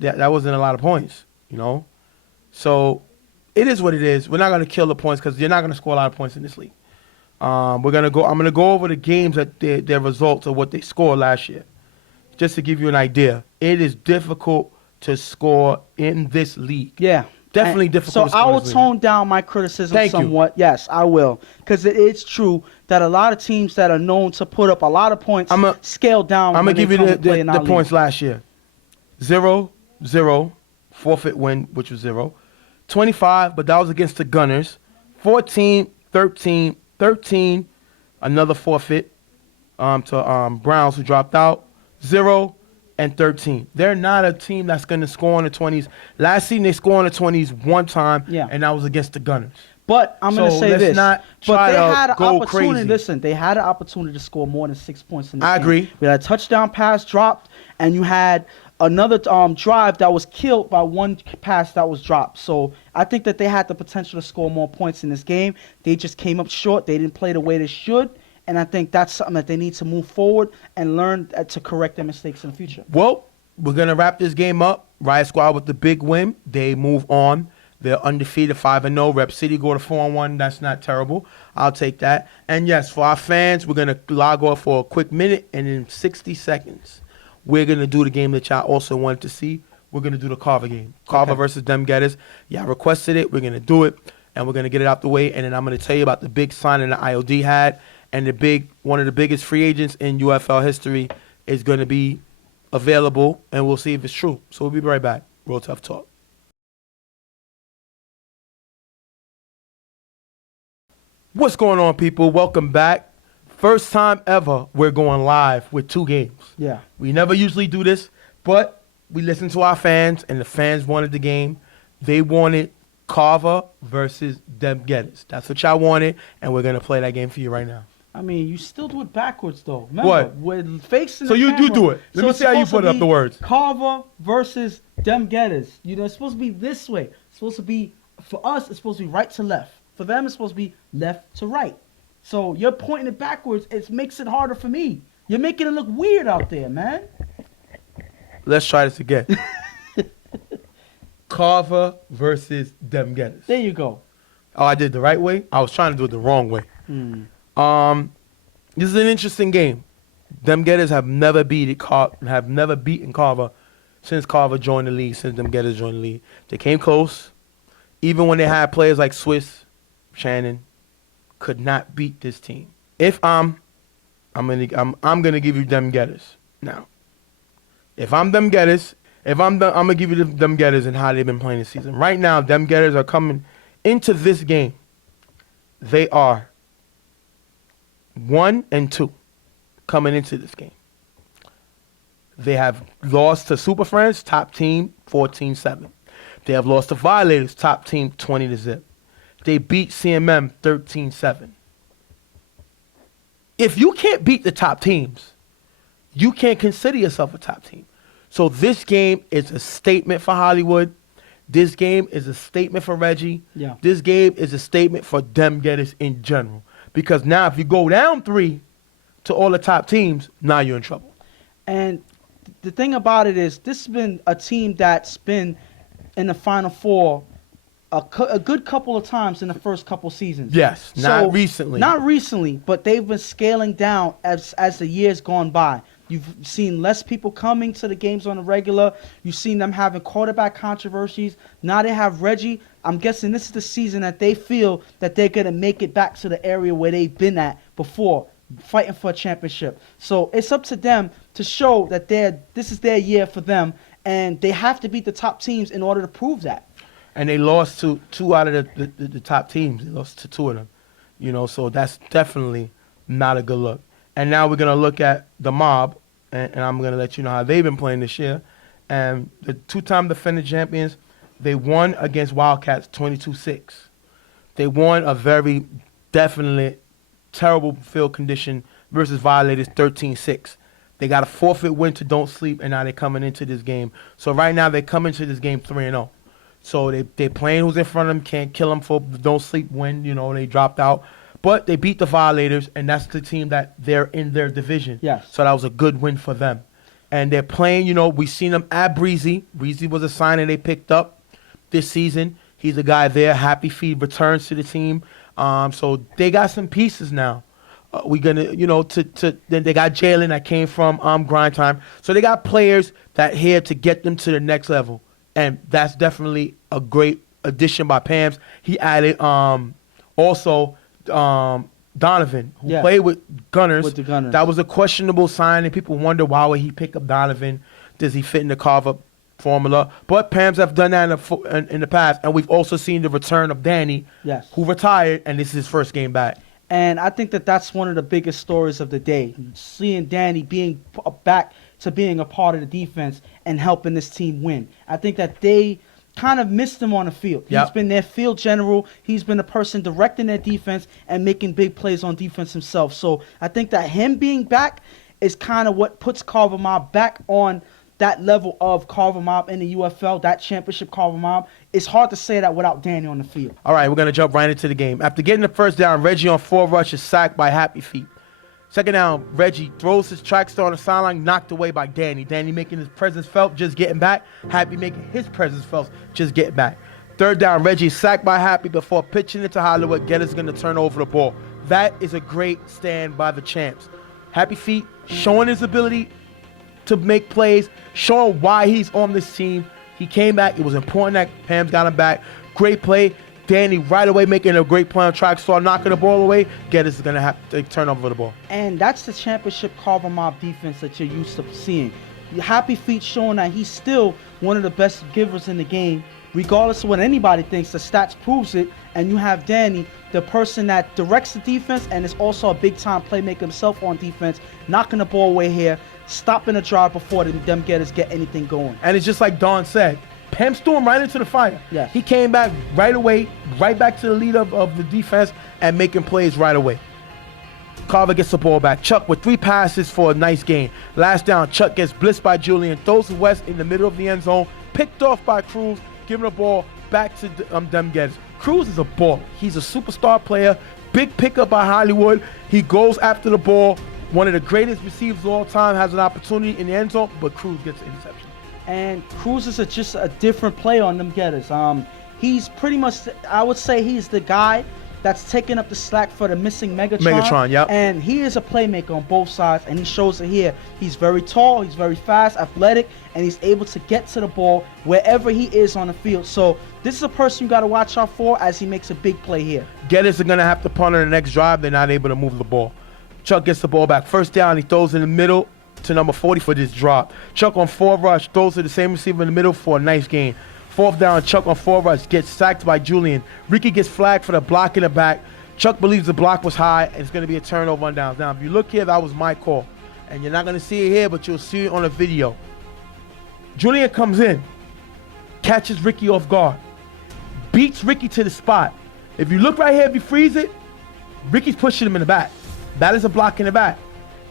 that wasn't a lot of points, you know? So it is what it is. We're not going to kill the points because you're not going to score a lot of points in this league. I'm going to go over the games that their results of what they scored last year, just to give you an idea. It is difficult to score in this league. Yeah. Definitely difficult to score So I will in this tone down my criticism Thank somewhat. You. Yes, I will. Because it is true that a lot of teams that are known to put up a lot of points scale down. I'm going to give you the points league. last year. 0-0, forfeit win, which was 0. 25, but that was against the Gunners. 14, 13, 13, another forfeit to Browns who dropped out. 0 and 13. They're not a team that's going to score in the 20s. Last season they scored in the 20s one time, and that was against the Gunners. But I'm going to say this. Not but they had an go opportunity. crazy. Listen, they had an opportunity to score more than 6 points in this game. I agree. We had a touchdown pass dropped, and you had another drive that was killed by one pass that was dropped. So I think that they had the potential to score more points in this game. They just came up short. They didn't play the way they should. And I think that's something that they need to move forward and learn to correct their mistakes in the future. Well, we're going to wrap this game up. Riot Squad with the big win. They move on. They're undefeated, 5-0. Rep City go to 4-1. That's not terrible. I'll take that. And, yes, for our fans, we're going to log off for a quick minute. And in 60 seconds, we're going to do the game that y'all also wanted to see. We're going to do the Carver game. Carver versus them Gettas. Y'all requested it. We're going to do it. And we're going to get it out the way. And then I'm going to tell you about the big signing that I.O.D. had. and one of the biggest free agents in UFL history is going to be available, and we'll see if it's true. So we'll be right back. Real Tough Talk. What's going on, people? Welcome back. First time ever we're going live with 2 games. Yeah. We never usually do this, but we listened to our fans, and the fans wanted the game. They wanted Carver versus them Gettas. That's what y'all wanted, and we're going to play that game for you right now. I mean, you still do it backwards, though. Remember, What? With facing So the you camera. do it. Let me it's see how you supposed put to up the be words. Carver versus them Gettas. You know, it's supposed to be this way. It's supposed to be, for us, it's supposed to be right to left. For them, it's supposed to be left to right. So you're pointing it backwards. It makes it harder for me. You're making it look weird out there, man. Let's try this again. Carver versus them Gettas. There you go. Oh, I did the right way? I was trying to do it the wrong way. This is an interesting game. Them Gettas have never beaten Carver since Carver joined the league, since them Gettas joined the league. They came close. Even when they had players like Swiss, Shannon, could not beat this team. If I'm gonna give you them Gettas. Now, if I'm them Gettas, I'm gonna give you them Gettas and how they've been playing this season. Right now, them Gettas are coming into this game. They are 1-2 coming into this game. They have lost to Super Friends, top team, 14-7. They have lost to Violators, top team, 20-0. They beat CMM 13-7. If you can't beat the top teams, you can't consider yourself a top team. So this game is a statement for Hollywood. This game is a statement for Reggie. Yeah. This game is a statement for them Gettas in general. Because now if you go down 3 to all the top teams, now you're in trouble. And the thing about it is, this has been a team that's been in the Final Four a good couple of times in the first couple seasons. Yes, not recently. Not recently, but they've been scaling down as the years gone by. You've seen less people coming to the games on a regular. You've seen them having quarterback controversies. Now they have Reggie. I'm guessing this is the season that they feel that they're going to make it back to the area where they've been at before, fighting for a championship. So it's up to them to show that this is their year for them, and they have to beat the top teams in order to prove that. And they lost to 2 out of the top teams. They lost to 2 of them. You know, so that's definitely not a good look. And now we're going to look at the Mobb, and I'm going to let you know how they've been playing this year. And the 2-time defending champions, they won against Wildcats 22-6. They won a very definitely terrible field condition versus Violators 13-6. They got a forfeit win to Don't Sleep, and now they're coming into this game. So right now they come into this game 3-0. So they playing who's in front of them, can't kill them for the Don't Sleep win. You know, they dropped out. But they beat the Violators, and that's the team that they're in their division. Yes. So that was a good win for them. And they're playing, you know, we seen them at Breezy. Breezy was a signing they picked up this season. He's a guy there. Happy Feet returns to the team. So they got some pieces now. We're going to, you know, then they got Jalen that came from Grind Time. So they got players that here to get them to the next level. And that's definitely a great addition by Pams. He added also Donovan, who played with Gunners. With the Gunners. That was a questionable signing. People wonder why would he pick up Donovan? Does he fit in the Carver formula? But Pams have done that in the past. And we've also seen the return of Danny, who retired, and this is his first game back. And I think that that's one of the biggest stories of the day. Seeing Danny being back to being a part of the defense and helping this team win. I think that they kind of missed him on the field. He's been their field general. He's been the person directing their defense and making big plays on defense himself. So I think that him being back is kind of what puts Carver Mobb back on that level of Carver Mobb in the UFL, that championship Carver Mobb. It's hard to say that without Danny on the field. All right, we're going to jump right into the game. After getting the first down, Reggie on 4 rushes, sacked by Happy Feet. Second down, Reggie throws his track star on the sideline, knocked away by Danny. Danny making his presence felt, just getting back. Happy making his presence felt, just getting back. Third down, Reggie sacked by Happy before pitching it to Hollywood. Gettas going to turn over the ball. That is a great stand by the champs. Happy Feet showing his ability to make plays, showing why he's on this team. He came back. It was important that Pams got him back. Great play. Danny right away making a great play on track, start knocking the ball away. Gettas is going to have to turn over the ball. And that's the championship Carver Mobb defense that you're used to seeing. Happy Feet showing that he's still one of the best givers in the game, regardless of what anybody thinks. The stats proves it. And you have Danny, the person that directs the defense and is also a big-time playmaker himself on defense, knocking the ball away here, stopping the drive before them Gettas get anything going. And it's just like Don said, Pam threw him right into the fire. Yes. He came back right away, right back to the lead of the defense and making plays right away. Carver gets the ball back. Chuck with 3 passes for a nice gain. Last down, Chuck gets blitzed by Julian, throws it west in the middle of the end zone, picked off by Cruz, giving the ball back to them Gettas. Cruz is a baller. He's a superstar player, big pickup by Hollywood. He goes after the ball. One of the greatest receivers of all time, has an opportunity in the end zone, but Cruz gets an interception. And Cruz is just a different player on them Gettas. He's pretty much, I would say he's the guy that's taking up the slack for the missing Megatron. Yep. And he is a playmaker on both sides, and he shows it here. He's very tall, he's very fast, athletic, and he's able to get to the ball wherever he is on the field. So this is a person you got to watch out for as he makes a big play here. Gettas are going to have to punt on the next drive. They're not able to move the ball. Chuck gets the ball back. First down, he throws in the middle to number 40 for this drop. Chuck on 4 rush, throws to the same receiver in the middle for a nice gain. 4th down, Chuck on 4 rush, gets sacked by Julian. Ricky gets flagged for the block in the back. Chuck believes the block was high, and it's going to be a turnover on downs. Now, if you look here, that was my call. And you're not going to see it here, but you'll see it on the video. Julian comes in, catches Ricky off guard, beats Ricky to the spot. If you look right here, if you freeze it, Ricky's pushing him in the back. That is a block in the back.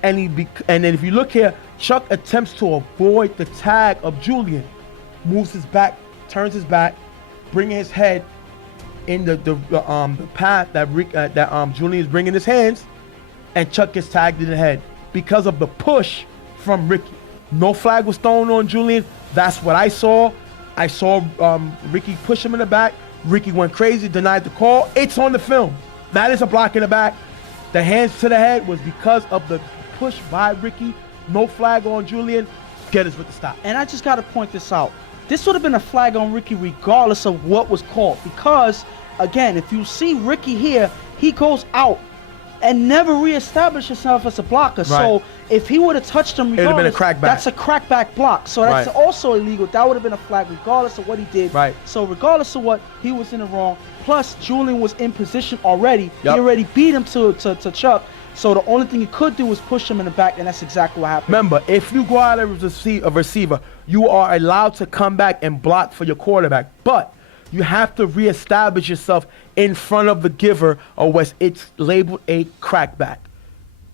And then if you look here, Chuck attempts to avoid the tag of Julian, moves his back, turns his back, bringing his head in the path that Julian is bringing his hands, and Chuck gets tagged in the head because of the push from Ricky. No flag was thrown on Julian. That's what I saw. I saw Ricky push him in the back. Ricky went crazy, denied the call. It's on the film. That is a block in the back. The hands to the head was because of the push by Ricky. No flag on Julian. Gettas with the stop. And I just got to point this out. This would have been a flag on Ricky regardless of what was called. Because, again, if you see Ricky here, he goes out and never reestablished himself as a blocker. Right. So if he would have touched him regardless, been a crackback. that's a crackback block. So that's Right. also illegal. That would have been a flag regardless of what he did. Right. So regardless of what, he was in the wrong. Plus, Julian was in position already. Yep. He already beat him to Chuck. So the only thing he could do was push him in the back, and that's exactly what happened. Remember, if you go out as a receiver, you are allowed to come back and block for your quarterback. But you have to reestablish yourself in front of the giver, or it's labeled a crackback.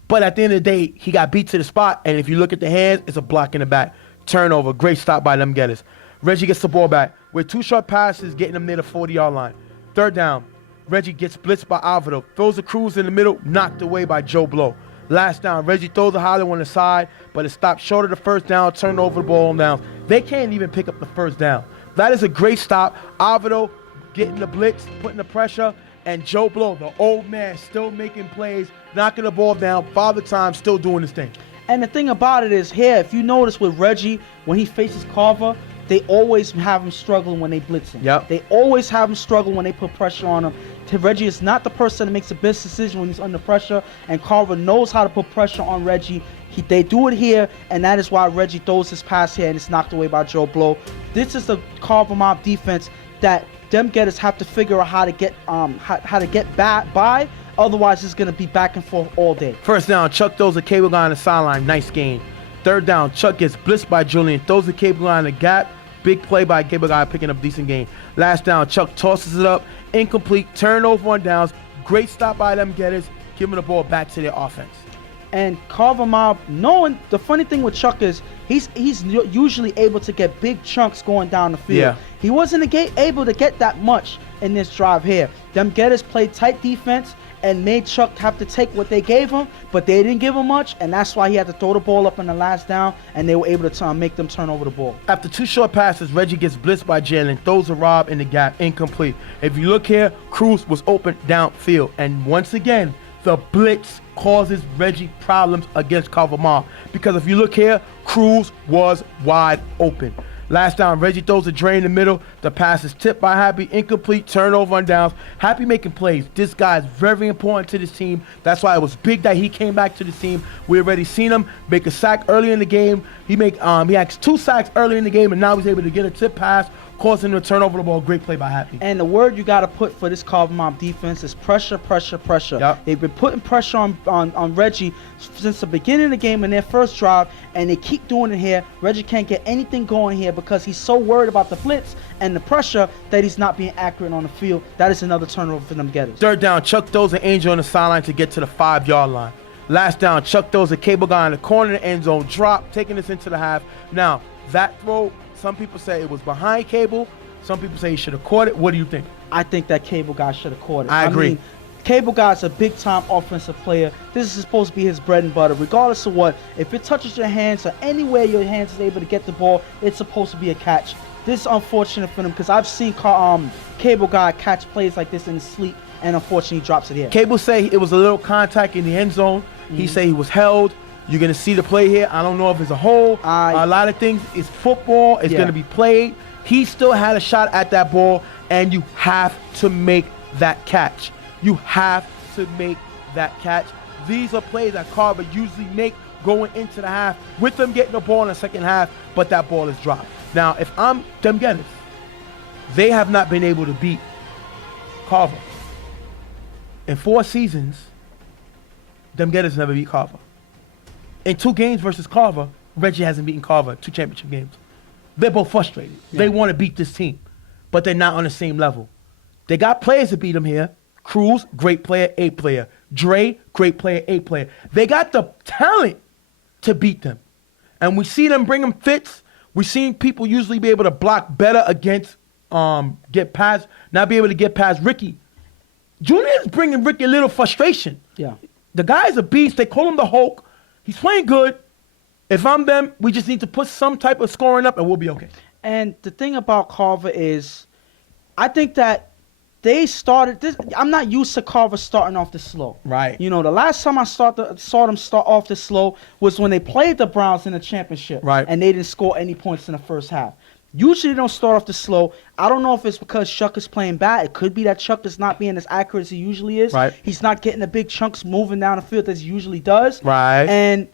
But at the end of the day, he got beat to the spot, and if you look at the hands, it's a block in the back. Turnover, great stop by them Gettas. Reggie gets the ball back with 2 short passes, getting them near the 40-yard line. 3rd down, Reggie gets blitzed by I.O.D, throws a Cruz in the middle, knocked away by Joe Blow. Last down, Reggie throws a Hollywood on the side, but it stopped short of the 1st down, turned over the ball on downs. They can't even pick up the 1st down. That is a great stop. I.O.D getting the blitz, putting the pressure, and Joe Blow, the old man, still making plays, knocking the ball down, Father Time still doing his thing. And the thing about it is here, if you notice with Reggie, when he faces Carver, they always have him struggling when they blitz him. Yep. They always have him struggling when they put pressure on him. Reggie is not the person that makes the best decision when he's under pressure, and Carver knows how to put pressure on Reggie. They do it here, and that is why Reggie throws his pass here, and it's knocked away by Joe Blow. This is the Carver Mobb defense that them Gettas have to figure out how to get by. Otherwise, it's gonna be back and forth all day. 1st down, Chuck throws a cable guy on the sideline, nice gain. 3rd down, Chuck gets blitzed by Julian, throws the cable guy in the gap, big play by cable guy, picking up decent gain. Last down, Chuck tosses it up, incomplete, turnover on downs, great stop by them Gettas, giving the ball back to their offense. And Carver Mobb, knowing the funny thing with Chuck is he's usually able to get big chunks going down the field. Yeah. He wasn't able to get that much in this drive here. Them Gettas played tight defense and made Chuck have to take what they gave him, but they didn't give him much, and that's why he had to throw the ball up in the last down, and they were able to make them turn over the ball. After 2 short passes, Reggie gets blitzed by Jalen, throws a Rob in the gap, incomplete. If you look here, Cruz was open downfield, and once again, the blitz causes Reggie problems against Carver Mobb, because if you look here, Cruz was wide open. Last down, Reggie throws a drain in the middle. The pass is tipped by Happy, incomplete, turnover on downs. Happy making plays. This guy is very important to this team. That's why it was big that he came back to the team. We already seen him make a sack early in the game. He had 2 sacks early in the game, and now he's able to get a tip pass, causing him to turn over the ball. Great play by Happy. And the word you got to put for this Carver Mobb defense is pressure, pressure, pressure. Yep. They've been putting pressure on Reggie since the beginning of the game in their first drive, and they keep doing it here. Reggie can't get anything going here because he's so worried about the blitz and the pressure that he's not being accurate on the field. That is another turnover for them Gettas. Third down, Chuck throws an Angel on the sideline to get to the 5-yard line. Last down, Chuck throws a cable guy in the corner of the end zone, drop, taking us into the half. Now, that throw, some people say it was behind Cable. Some people say he should have caught it. What do you think? I think that Cable guy should have caught it. I agree. mean, Cable guy's a big-time offensive player. This is supposed to be his bread and butter. Regardless of what, if it touches your hands or anywhere your hands is able to get the ball, it's supposed to be a catch. This is unfortunate for him because I've seen Cable guy catch plays like this in his sleep, and unfortunately he drops it here. Cable say it was a little contact in the end zone. He say he was held. You're going to see the play here. I don't know if it's a hold. A lot of things. It's football. It's going to be played. He still had a shot at that ball, and you have to make that catch. You have to make that catch. These are plays that Carver usually make going into the half with them getting the ball in the second half, but that ball is dropped. Now, if I'm them Gettas, they have not been able to beat Carver. In 4 seasons, them Gettas never beat Carver. In 2 games versus Carver, Reggie hasn't beaten Carver, 2 championship games. They're both frustrated. Yeah. They want to beat this team, but they're not on the same level. They got players to beat them here. Cruz, great player, A player. Dre, great player, A player. They got the talent to beat them. And we see them bring them fits. We've seen people usually be able to block better against, get past, not be able to get past Ricky. Junior's bringing Ricky a little frustration. Yeah. The guy's a beast. They call him the Hulk. He's playing good. If I'm them, we just need to put some type of scoring up and we'll be okay. And the thing about Carver is, I think that they started this. I'm not used to Carver starting off this slow. Right. You know, the last time I saw them start off this slow was when they played the Browns in the championship. Right. And they didn't score any points in the first half. Usually they don't start off this slow. I don't know if it's because Chuck is playing bad. It could be that Chuck is not being as accurate as he usually is. Right. He's not getting the big chunks moving down the field as he usually does. Right. And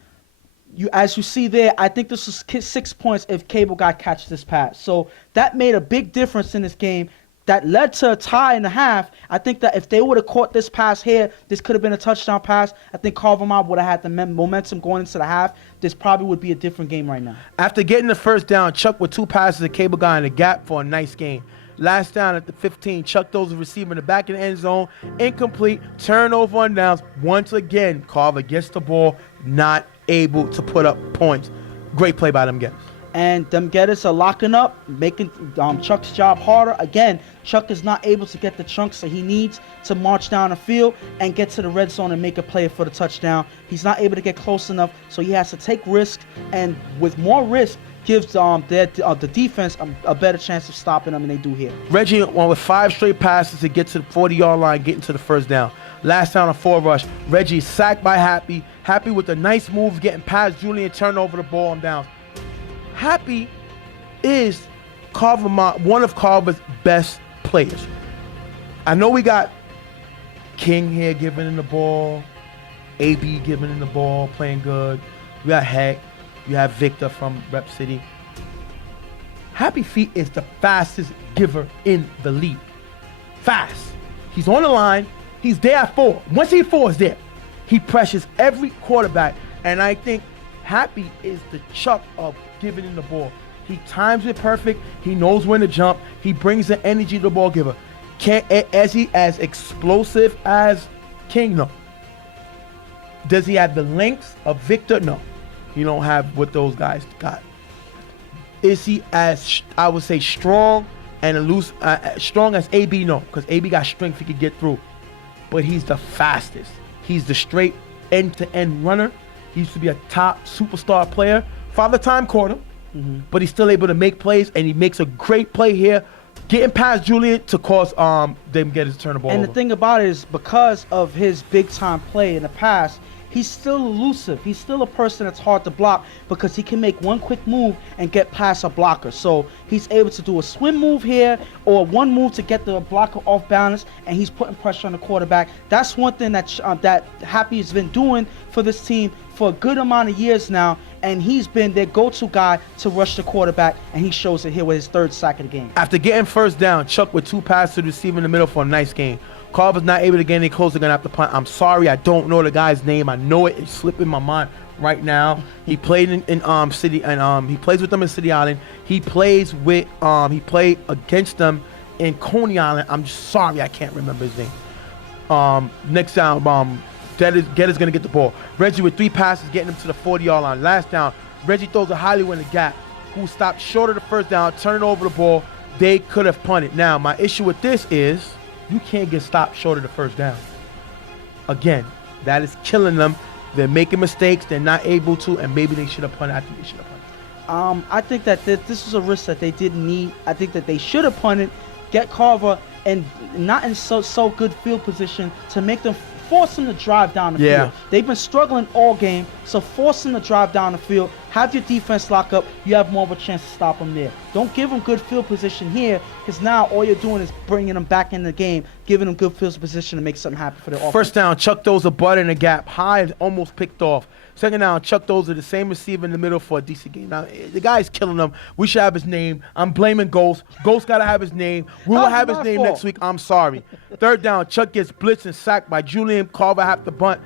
as you see there, I think this was 6 points if Cable got catch this pass. So that made a big difference in this game. That led to a tie in the half. I think that if they would have caught this pass here, this could have been a touchdown pass. I think Carver Mobb would have had the momentum going into the half. This probably would be a different game right now. After getting the first down, Chuck with 2 passes to Cable guy in the gap for a nice game. Last down at the 15, Chuck throws a receiver in the back of the end zone. Incomplete, turnover on downs. Once again, Carver gets the ball, not able to put up points. Great play by them Gettas. And them Gettas are locking up, making Chuck's job harder. Again, Chuck is not able to get the chunks that he needs to march down the field and get to the red zone and make a play for the touchdown. He's not able to get close enough, so he has to take risks. And with more risk, gives the defense a better chance of stopping them, and they do here. Reggie went with 5 straight passes to get to the 40-yard line, getting to the first down. Last down, a 4 rush. Reggie sacked by Happy. Happy with a nice move, getting past Julian, turn over the ball on downs. Happy is one of Carver's best players. I know we got King here giving him the ball, AB giving him the ball, playing good. We got Heck. You have Victor from Rep City. Happy Feet is the fastest giver in the league. Fast. He's on the line. He's there at 4. Once he 4 is there, he pressures every quarterback. And I think Happy is the Chuck of giving him the ball. He times it perfect. He knows when to jump. He brings the energy to the ball giver. Is he as explosive as King? No. Does he have the lengths of Victor? No. You don't have what those guys got. Is he as, I would say, strong and loose, strong as AB? No, because AB got strength he could get through. But he's the fastest. He's the straight end-to-end runner. He used to be a top superstar player. Father Time caught him, but he's still able to make plays, and he makes a great play here, getting past Julian to cause them get his turn the ball And over. the thing about it is, because of his big-time play in the past, he's still elusive. He's still a person that's hard to block because he can make one quick move and get past a blocker. So he's able to do a swim move here or one move to get the blocker off balance, and he's putting pressure on the quarterback. That's one thing that that Happy has been doing for this team for a good amount of years now, and he's been their go-to guy to rush the quarterback, and he shows it here with his 3rd sack of the game. After getting first down, Chuck with 2 passes to the receiver in the middle for a nice game. Carver's not able to get any closer, gonna have to punt. I'm sorry, I don't know the guy's name. I know it's slipping my mind right now. He played in City, and he plays with them in City Island. He plays with he played against them in Coney Island. I'm just sorry, I can't remember his name. Next down, Gettas gonna get the ball. Reggie with 3 passes, getting him to the 40-yard line. Last down, Reggie throws a Hollywood in the gap, who stopped short of the first down, turning over the ball. They could have punted. Now, my issue with this is you can't get stopped short of the first down. Again, that is killing them. They're making mistakes. They're not able to, and maybe they should have punted. I think they should have punted. I think that this was a risk that they didn't need. I think that they should have punted, get Carver, and not in so good field position to make them force them to drive down the field. They've been struggling all game, so force them to drive down the field. Have your defense lock up. You have more of a chance to stop them there. Don't give them good field position here, because now all you're doing is bringing them back in the game, giving them good field position to make something happen for their offense. First down, Chuck throws a butt in the gap, high and almost picked off. Second down, Chuck throws to the same receiver in the middle for a decent game. Now, the guy's killing them. We should have his name. I'm blaming Ghost. Ghost got to have his name. We will have his name next week. I'm sorry. Third down, Chuck gets blitzed and sacked by Julian. Carver have to punt,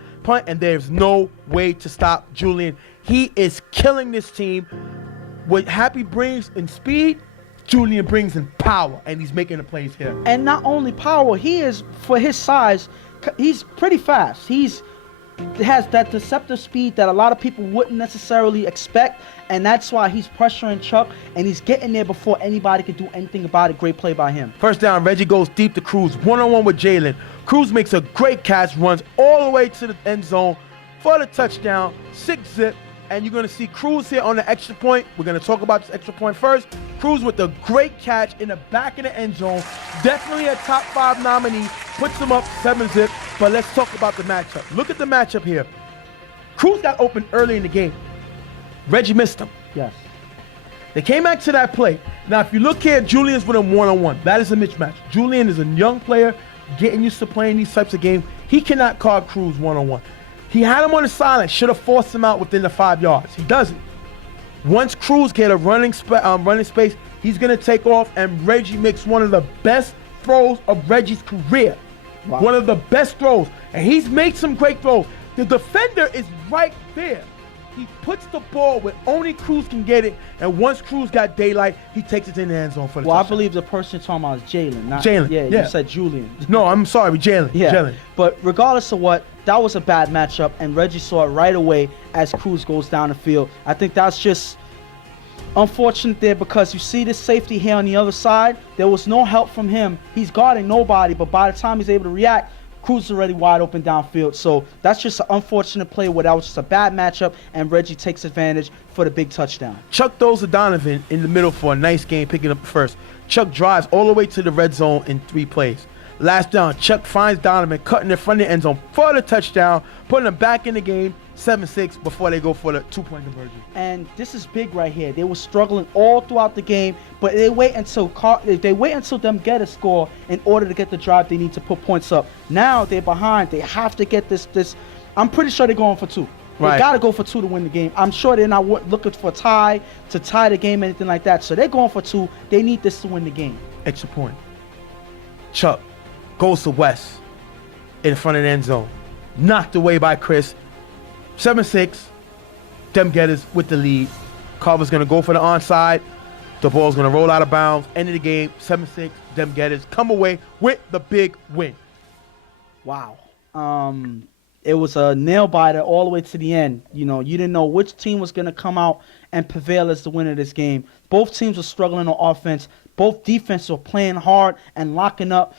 and there's no way to stop Julian. He is killing this team. What Happy brings in speed, Julian brings in power, and he's making the plays here. And not only power, he is, for his size, he's pretty fast. He has that deceptive speed that a lot of people wouldn't necessarily expect, and that's why he's pressuring Chuck, and he's getting there before anybody can do anything about it. Great play by him. First down, Reggie goes deep to Cruz, one-on-one with Jalen. Cruz makes a great catch, runs all the way to the end zone for the touchdown, 6-zip, and you're going to see Cruz here on the extra point. We're going to talk about this extra point first. Cruz with a great catch in the back of the end zone. Definitely a top 5 nominee. Puts him up 7-zip. But let's talk about the matchup. Look at the matchup here. Cruz got open early in the game. Reggie missed him. Yes. They came back to that play. Now, if you look here, Julian's with him one-on-one. That is a mismatch. Julian is a young player getting used to playing these types of games. He cannot guard Cruz one-on-one. He had him on the sideline, should have forced him out within the 5 yards. He doesn't. Once Cruz get a running space, he's going to take off, and Reggie makes one of the best throws of Reggie's career. Wow. One of the best throws. And he's made some great throws. The defender is right there. He puts the ball where only Cruz can get it, and once Cruz got daylight, he takes it in the end zone for the touchdown. I believe the person you're talking about is Jalen. Jalen. Yeah, you said Julian. No, I'm sorry, Jalen. Yeah. Jalen. But regardless of what, that was a bad matchup, and Reggie saw it right away as Cruz goes down the field. I think that's just unfortunate there, because you see this safety here on the other side. There was no help from him. He's guarding nobody, but by the time he's able to react, Cruz is already wide open downfield. So that's just an unfortunate play where that was just a bad matchup, and Reggie takes advantage for the big touchdown. Chuck throws to Donovan in the middle for a nice game, picking up the first. Chuck drives all the way to the red zone in 3 plays. Last down, Chuck finds Donovan cutting in front of the end zone for the touchdown, putting him back in the game, 7-6, before they go for the 2-point conversion. And this is big right here. They were struggling all throughout the game, but they wait until them Gettas score in order to get the drive they need to put points up. Now they're behind. They have to get this. I'm pretty sure they're going for 2. They got to go for 2 to win the game. I'm sure they're not looking for a tie, to tie the game, anything like that. So they're going for 2. They need this to win the game. Extra point. Chuck goes to West in front of the end zone. Knocked away by Chris. 7-6. Them Gettas with the lead. Carver's going to go for the onside. The ball's going to roll out of bounds. End of the game. 7-6. Them Gettas come away with the big win. Wow. It was a nail biter all the way to the end. You know, you didn't know which team was going to come out and prevail as the winner of this game. Both teams were struggling on offense. Both defenses were playing hard and locking up,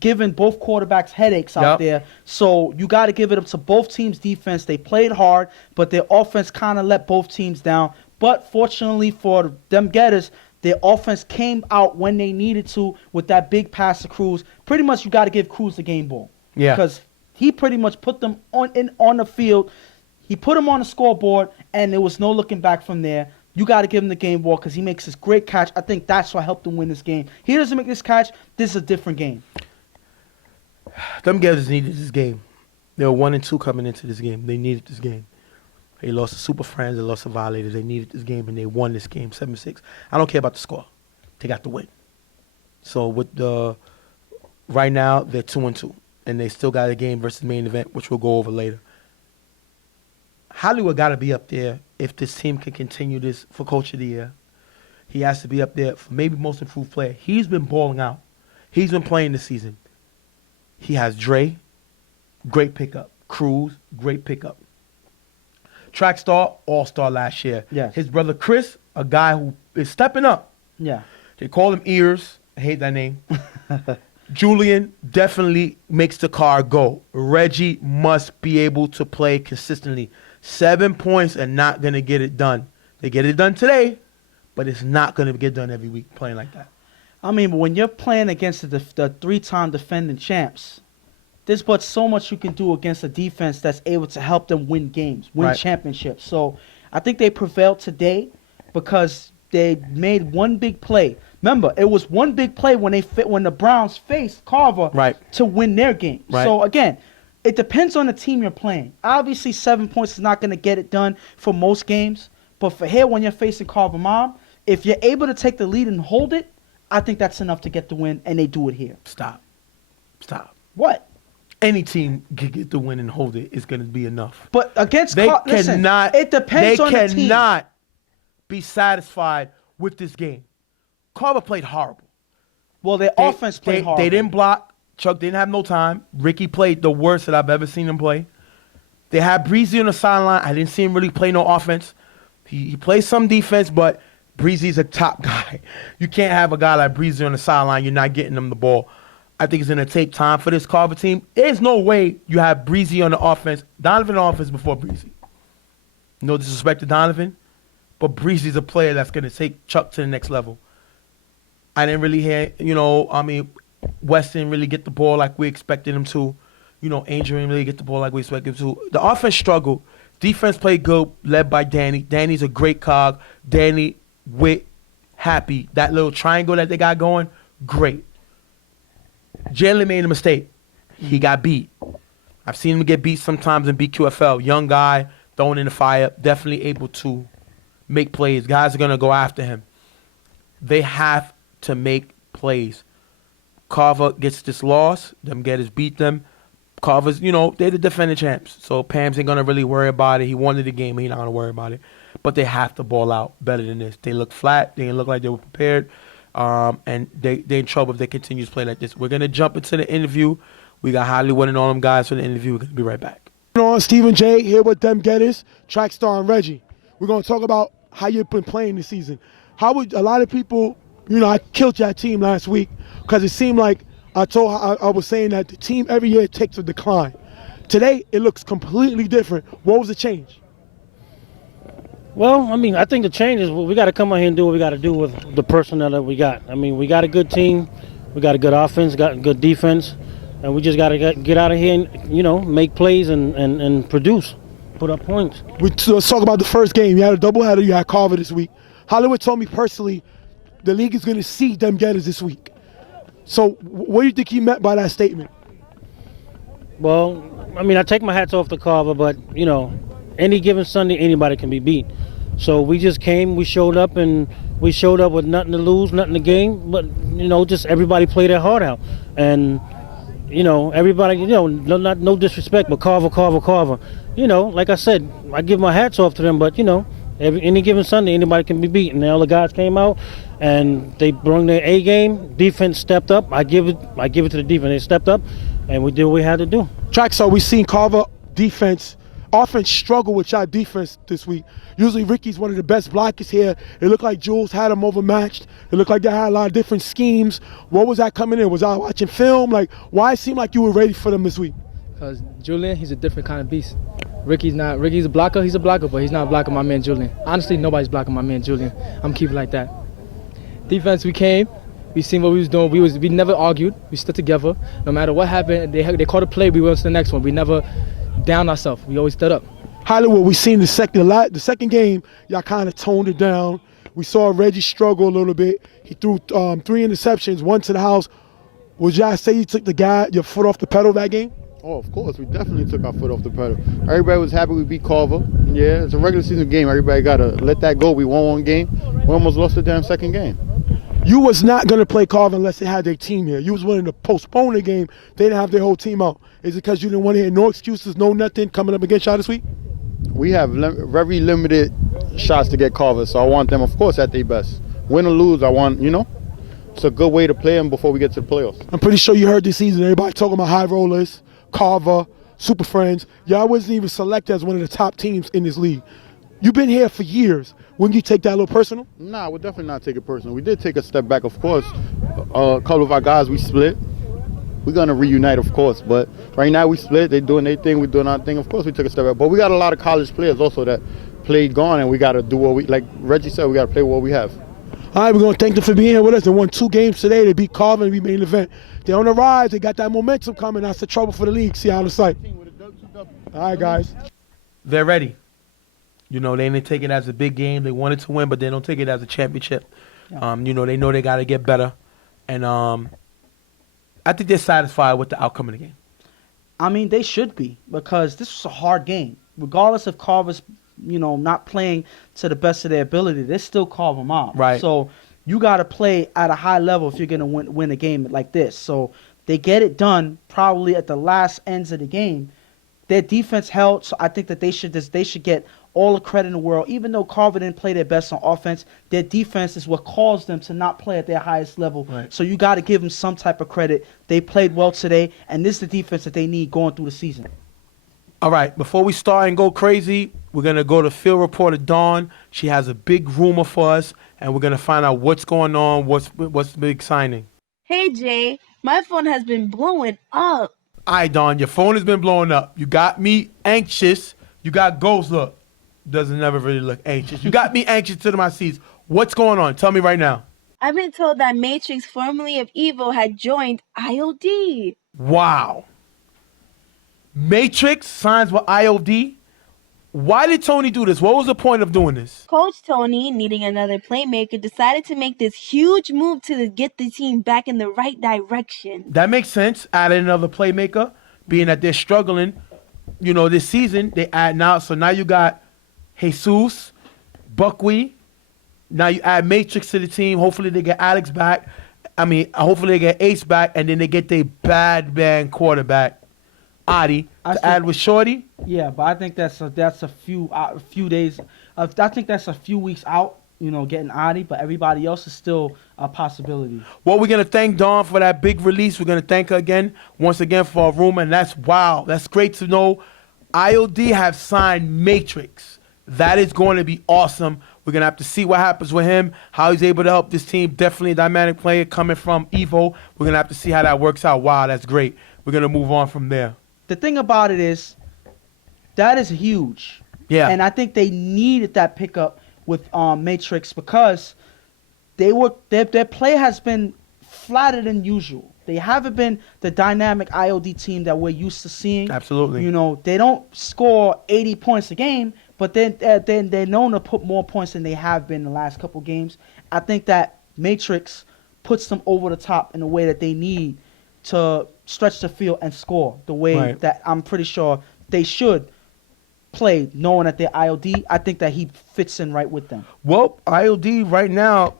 giving both quarterbacks headaches out there. So you got to give it up to both teams' defense. They played hard, but their offense kind of let both teams down. But fortunately for them Gettas, their offense came out when they needed to with that big pass to Cruz. Pretty much you got to give Cruz the game ball. Yeah. Because he pretty much put them on the field. He put them on the scoreboard, and there was no looking back from there. You got to give him the game ball because he makes this great catch. I think that's what helped him win this game. He doesn't make this catch. This is a different game. Them Gettas needed this game. They were 1-2 coming into this game. They needed this game. They lost to Super Friends. They lost to Violators. They needed this game, and they won this game 7-6. I don't care about the score. They got the win. So with the right now, they're 2-2, and they still got a game versus main event, which we'll go over later. Hollywood got to be up there if this team can continue this for Coach of the Year. He has to be up there for maybe most improved player. He's been balling out. He's been playing this season. He has Dre, great pickup. Cruz, great pickup. Track star, all-star last year. Yes. His brother Chris, a guy who is stepping up. Yeah. They call him Ears. I hate that name. Julian definitely makes the car go. Reggie must be able to play consistently. 7 points are not going to get it done. They get it done today, but it's not going to get done every week playing like that. I mean, but when you're playing against the three-time defending champs, there's but so much you can do against a defense that's able to help them win games, win championships. So I think they prevailed today because they made one big play. Remember, it was one big play when the Browns faced Carver to win their game. Right. So again, it depends on the team you're playing. Obviously, 7 points is not going to get it done for most games. But for here, when you're facing Carver Mobb, if you're able to take the lead and hold it, I think that's enough to get the win, and they do it here. Stop. What? Any team can get the win and hold it. It's going to be enough. But against listen, it depends on the team. They cannot be satisfied with this game. Carver played horrible. Well, their offense played horrible. They didn't block. Chuck didn't have no time. Ricky played the worst that I've ever seen him play. They had Breezy on the sideline. I didn't see him really play no offense. He plays some defense, but Breezy's a top guy. You can't have a guy like Breezy on the sideline. You're not getting him the ball. I think it's going to take time for this Carver team. There's no way you have Breezy on the offense, Donovan on offense before Breezy. No disrespect to Donovan, but Breezy's a player that's going to take Chuck to the next level. I didn't really hear, West didn't really get the ball like we expected him to. Angel didn't really get the ball like we expected him to. The offense struggled. Defense played good, led by Danny. Danny's a great cog. Danny, Witt, Happy. That little triangle that they got going, great. Jalen made a mistake. He got beat. I've seen him get beat sometimes in BQFL. Young guy, thrown in the fire, definitely able to make plays. Guys are going to go after him. They have to make plays. Carver gets this loss. Them Gettas beat them. Carver's, they're the defending champs. So Pams ain't going to really worry about it. He wanted the game. He's not going to worry about it. But they have to ball out better than this. They look flat. They didn't look like they were prepared. And they're in trouble if they continue to play like this. We're going to jump into the interview. We got Hollywood and all them guys for the interview. We're going to be right back. Stephen J. here with them Gettas, Track Star and Reggie. We're going to talk about how you've been playing this season. How would a lot of people, I killed your team last week because it seemed like I was saying that the team every year takes a decline. Today, it looks completely different. What was the change? Well, I think the change is we got to come out here and do what we got to do with the personnel that we got. We got a good team. We got a good offense, got good defense. And we just got to get out of here and, make plays and produce, put up points. Let's talk about the first game. You had a doubleheader. You had Carver this week. Hollywood told me personally the league is going to see them Gettas this week. So what do you think he meant by that statement? Well, I take my hats off to Carver, but, any given Sunday, anybody can be beat. So we just came, we showed up with nothing to lose, nothing to gain, but, just everybody played their heart out. And, everybody, no disrespect, but Carver. Like I said, I give my hats off to them, but, any given Sunday, anybody can be beat. And all the guys came out, and they brought their A game. Defense stepped up. I give it to the defense. They stepped up, and we did what we had to do. Track, so we seen Carver offense struggle with y'all defense this week. Usually Ricky's one of the best blockers here. It looked like Jules had him overmatched. It looked like they had a lot of different schemes. What was that coming in? Was I watching film? Why it seemed like you were ready for them this week? Because Julian, he's a different kind of beast. Ricky's a blocker, he's a blocker, but he's not blocking my man Julian. Honestly, nobody's blocking my man Julian. I'm keeping like that. Defense, we came, We seen what we was doing. We never argued. We stood together. No matter what happened, they called a play. We went to the next one. We never down ourselves. We always stood up. Hollywood, we seen the second game, y'all kind of toned it down. We saw Reggie struggle a little bit. He threw 3 interceptions, 1 to the house. Would y'all say you took your foot off the pedal that game? Oh, of course. We definitely took our foot off the pedal. Everybody was happy we beat Carver. Yeah, it's a regular season game. Everybody got to let that go. We won one game. We almost lost the damn second game. You was not going to play Carver unless they had their team here. You was willing to postpone the game. They didn't have their whole team out. Is it because you didn't want to hear no excuses, no nothing coming up against y'all this week? We have very limited shots to get Carver, so I want them, of course, at their best. Win or lose, I want, it's a good way to play them before we get to the playoffs. I'm pretty sure you heard this season, everybody talking about high rollers, Carver, Super Friends. Y'all wasn't even selected as one of the top teams in this league. You've been here for years. Wouldn't you take that a little personal? Nah, we'll definitely not take it personal. We did take a step back, of course. A couple of our guys, we split. We're going to reunite, of course, but right now we split. They're doing their thing, we're doing our thing. Of course, we took a step back. But we got a lot of college players also that played gone, and we got to do like Reggie said, we got to play what we have. All right, we're going to thank them for being here with us. They won 2 games today. They beat Carver and we main event. They're on the rise. They got that momentum coming. That's the trouble for the league. See out of sight. All right, guys. They're ready. They didn't take it as a big game. They wanted to win, but they don't take it as a championship. Yeah. They know they got to get better. And I think they're satisfied with the outcome of the game. I mean, they should be, because this was a hard game. Regardless of Carver's, not playing to the best of their ability, they're still Carver Mobb. Right. So you got to play at a high level if you're going to win a game like this. So they get it done probably at the last ends of the game. Their defense held, so I think that they should get all the credit in the world. Even though Carver didn't play their best on offense, their defense is what caused them to not play at their highest level. Right. So you got to give them some type of credit. They played well today, and this is the defense that they need going through the season. All right, before we start and go crazy, we're going to go to field reporter Dawn. She has a big rumor for us, and we're going to find out what's going on, what's the big signing. Hey, Jay, my phone has been blowing up. All right, Dawn, your phone has been blowing up. You got me anxious. You got Ghost look. Doesn't never really look anxious. You got me anxious to my seats. What's going on? Tell me right now. I've been told that Matrix, formerly of Evo, had joined I.O.D. Wow. Matrix signs with I.O.D.? Why did Tony do this? What was the point of doing this? Coach Tony, needing another playmaker, decided to make this huge move to get the team back in the right direction. That makes sense. Added another playmaker, being that they're struggling, this season. They add now. So now you got Jesus, Buckwheat. Now you add Matrix to the team. Hopefully they get Alex back. Hopefully they get Ace back, and then they get their bad man quarterback, I.O.D, to add with Shorty. Yeah, but I think that's a few days. I think that's a few weeks out. Getting I.O.D, but everybody else is still a possibility. Well, we're gonna thank Dawn for that big release. We're gonna thank her once again for our rumor, and that's wow. That's great to know. I.O.D have signed Matrix. That is going to be awesome. We're going to have to see what happens with him, how he's able to help this team. Definitely a dynamic player coming from Evo. We're going to have to see how that works out. Wow, that's great. We're going to move on from there. The thing about it is, that is huge. Yeah. And I think they needed that pickup with Matrix, because their play has been flatter than usual. They haven't been the dynamic I.O.D team that we're used to seeing. Absolutely. They don't score 80 points a game, but they're known to put more points than they have been in the last couple games. I think that Matrix puts them over the top in a way that they need to stretch the field and score the way that I'm pretty sure they should play, knowing that they're I.O.D. I think that he fits in right with them. Well, I.O.D right now,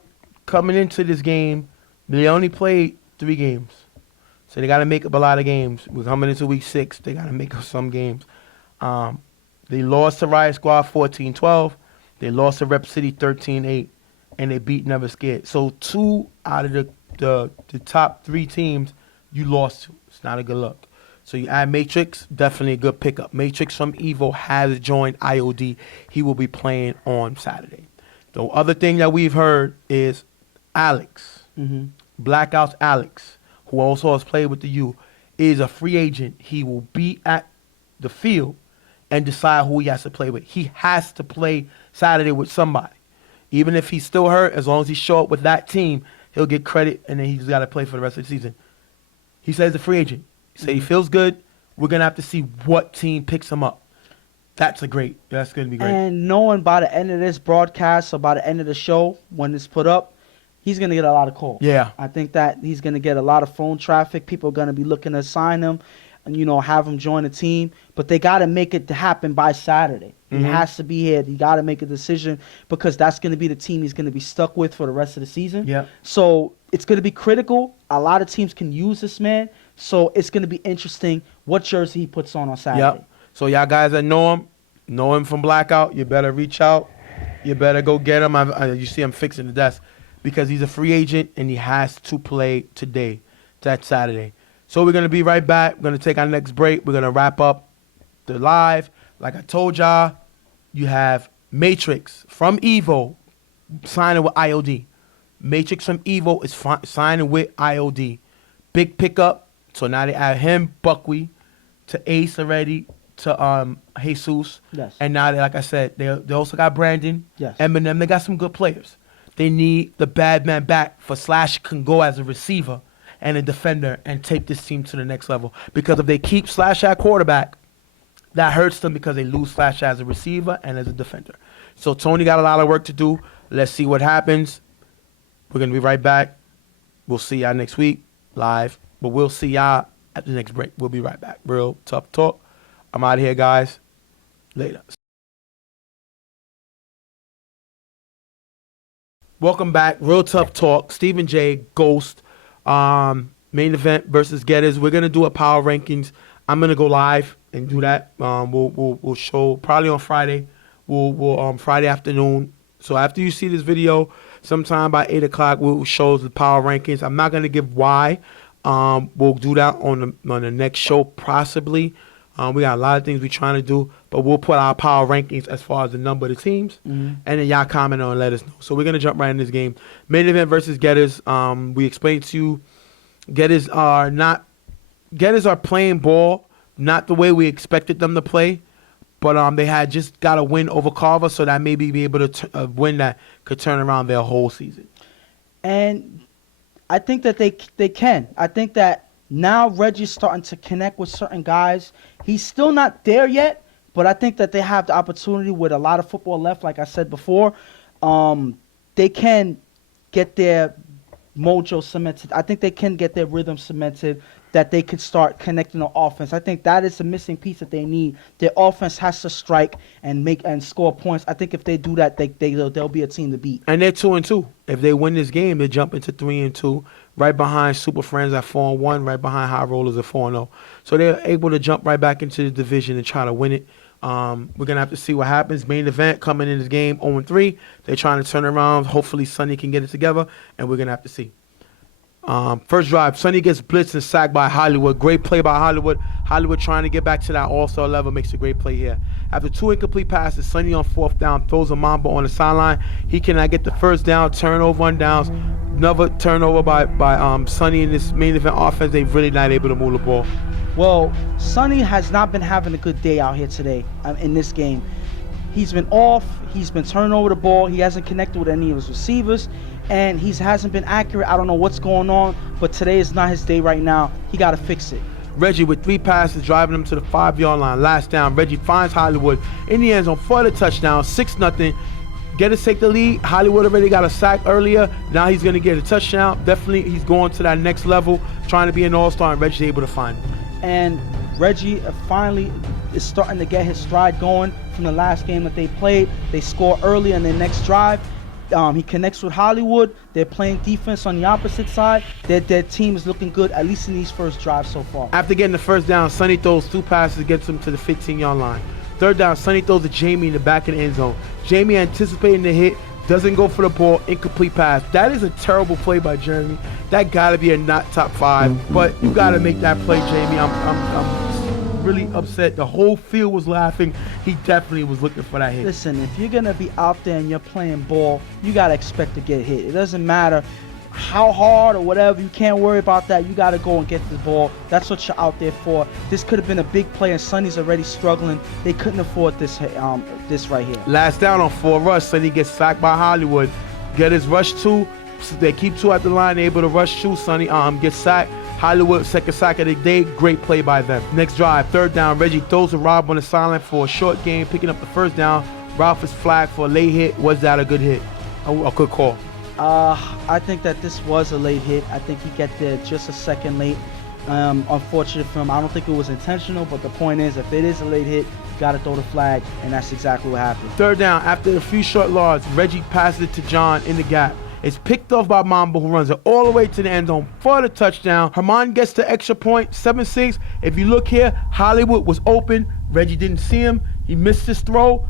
coming into this game, they only played 3 games. So they got to make up a lot of games. We're coming into week 6. They got to make up some games. They lost to Riot Squad 14-12. They lost to Rep City 13-8. And they beat Never Scared. So 2 out of the top 3 teams you lost to. It's not a good look. So you add Matrix, definitely a good pickup. Matrix from Evo has joined I.O.D. He will be playing on Saturday. The other thing that we've heard is Alex, Blackout's Alex, who also has played with the U, is a free agent. He will be at the field and decide who he has to play with. He has to play Saturday with somebody. Even if he's still hurt, as long as he show up with that team, he'll get credit, and then he's got to play for the rest of the season. He says he's a free agent. He said he feels good. We're going to have to see what team picks him up. That's going to be great. And knowing by the end of this broadcast or by the end of the show, when it's put up, he's going to get a lot of calls. Yeah. I think that he's going to get a lot of phone traffic. People are going to be looking to sign him and, have him join the team. But they got to make it to happen by Saturday. He has to be here. You got to make a decision because that's going to be the team he's going to be stuck with for the rest of the season. Yeah. So it's going to be critical. A lot of teams can use this man. So it's going to be interesting what jersey he puts on Saturday. Yep. So y'all guys that know him from Blackout, you better reach out. You better go get him. You see him fixing the desk because he's a free agent and he has to play today. That's Saturday. So we're going to be right back. We're going to take our next break. We're going to wrap up the live. Like I told y'all, you have Matrix from Evo signing with I.O.D. Matrix from Evo is signing with I.O.D. Big pickup. So now they add him, Buckwheat, to Ace already, to Jesus. Yes. And now, like I said, they also got Brandon, yes. Eminem. They got some good players. They need the bad man back for Slash can go as a receiver and a defender and take this team to the next level. Because if they keep Slash at quarterback, that hurts them because they lose Slash as a receiver and as a defender. So Tony got a lot of work to do. Let's see what happens. We're going to be right back. We'll see y'all next week live. But we'll see y'all at the next break. We'll be right back. Real Tough Talk. I'm out of here, guys. Later. Welcome back. Real Tough Talk. Stephen J. Ghost. Main event versus Gettas. We're going to do a power rankings. I'm going to go live and do that. We'll show probably on Friday. We'll Friday afternoon. So after you see this video, sometime by 8 o'clock, we'll show the power rankings. I'm not going to give why. We'll do that on the next show possibly. We got a lot of things we're trying to do, but we'll put our power rankings as far as the number of the teams, and then y'all comment on and let us know. So we're going to jump right in this game. Main event versus Gettas. We explained to you, Gettas are playing ball, not the way we expected them to play, but they had just got a win over Carver, so that maybe be able to win that could turn around their whole season. And I think that they can. I think that now Reggie's starting to connect with certain guys. He's still not there yet, but I think that they have the opportunity with a lot of football left, like I said before. They can get their mojo cemented. I think they can get their rhythm cemented, that they can start connecting the offense. I think that is the missing piece that they need. Their offense has to strike and score points. I think if they do that, they'll be a team to beat. And they're 2-2. If they win this game, they jump into 3-2, right behind Super Friends at 4-1, right behind High Rollers at 4-0. So they're able to jump right back into the division and try to win it. We're going to have to see what happens. Main event coming in this game 0-3. They're trying to turn around. Hopefully Sonny can get it together, and we're going to have to see. First drive, Sonny gets blitzed and sacked by Hollywood. Great play by Hollywood. Hollywood trying to get back to that all-star level, makes a great play here. After 2 incomplete passes, Sonny on 4th down throws a Mamba on the sideline. He cannot get the first down, turnover on downs. Another turnover by Sonny in this main event offense. They're really not able to move the ball. Well, Sonny has not been having a good day out here today in this game. He's been off. He's been turning over the ball. He hasn't connected with any of his receivers, and he hasn't been accurate. I don't know what's going on, but today is not his day right now. He got to fix it. Reggie with 3 passes, driving him to the 5-yard line. Last down, Reggie finds Hollywood in the end zone for the touchdown, 6-0. Gettas take the lead. Hollywood already got a sack earlier. Now he's going to get a touchdown. Definitely he's going to that neggie's level, trying to be an all-star, and Reggie's able to find him. And Reggie finally is starting to get his stride going from the last game that they played. They score early on their next drive. He connects with Hollywood. They're playing defense on the opposite side. Their team is looking good, at least in these first drives so far. After getting the first down, Sonny throws 2 passes, gets him to the 15-yard line. 3rd down, Sonny throws to Jamie in the back of the end zone. Jamie anticipating the hit, doesn't go for the ball, incomplete pass. That is a terrible play by Jeremy. That got to be a not top 5, but you got to make that play, Jamie. I'm really upset. The whole field was laughing. He definitely was looking for that hit. Listen, if you're going to be out there and you're playing ball, you got to expect to get hit. It doesn't matter how hard or whatever. You can't worry about that. You got to go and get the ball. That's what you're out there for. This could have been a big play, and Sonny's already struggling. They couldn't afford this right here. Last down on 4 rush. Sonny gets sacked by Hollywood. Gettas rush 2. They keep 2 at the line, able to rush 2. Sonny gets sacked. Hollywood, second sack of the day. Great play by them. Next drive, 3rd down. Reggie throws a Rob on the sideline for a short gain, picking up the 1st down. Ralph is flagged for a late hit. Was that a good hit? A good call? I think that this was a late hit. I think he got there just a second late. Unfortunate for him. I don't think it was intentional, but the point is, if it is a late hit, you got to throw the flag, and that's exactly what happened. 3rd down, after a few short yards, Reggie passes it to John in the gap. It's picked off by Mobb, who runs it all the way to the end zone for the touchdown. Herman gets the extra point, 7-6. If you look here, Hollywood was open. Reggie didn't see him. He missed his throw.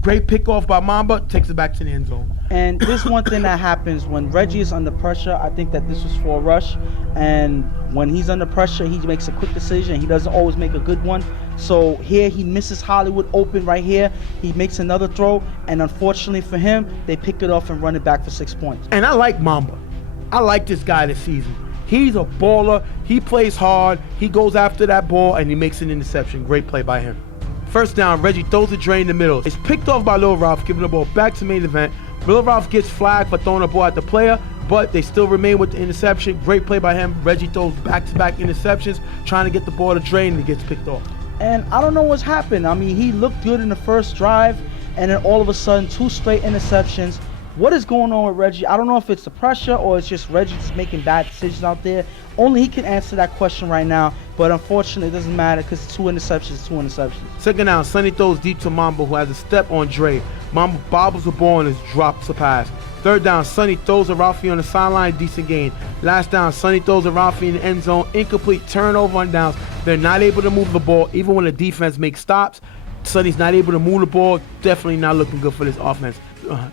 Great pick off by Mamba, takes it back to the end zone. And this one thing that happens when Reggie is under pressure, I think that this was for a rush. And when he's under pressure, he makes a quick decision. He doesn't always make a good one. So here he misses Hollywood open right here. He makes another throw, and unfortunately for him, they pick it off and run it back for 6 points. And I like Mamba. I like this guy this season. He's a baller. He plays hard. He goes after that ball, and he makes an interception. Great play by him. 1st down, Reggie throws a drain in the middle. It's picked off by Lil Ralph, giving the ball back to main event. Lil Ralph gets flagged for throwing the ball at the player, but they still remain with the interception. Great play by him. Reggie throws back-to-back interceptions, trying to get the ball to drain, and it gets picked off. And I don't know what's happened. I mean, he looked good in the first drive, and then all of a sudden, 2 straight interceptions. What is going on with Reggie? I don't know if it's the pressure or it's just Reggie just making bad decisions out there. Only he can answer that question right now, but unfortunately, it doesn't matter because 2 interceptions, 2 interceptions. 2nd down, Sonny throws deep to Mamba, who has a step on Dre. Mamba bobbles the ball and drops the pass. 3rd down, Sonny throws a Ralphie on the sideline, decent gain. Last down, Sonny throws a Ralphie in the end zone, incomplete, turnover on downs. They're not able to move the ball, even when the defense makes stops. Sonny's not able to move the ball, definitely not looking good for this offense.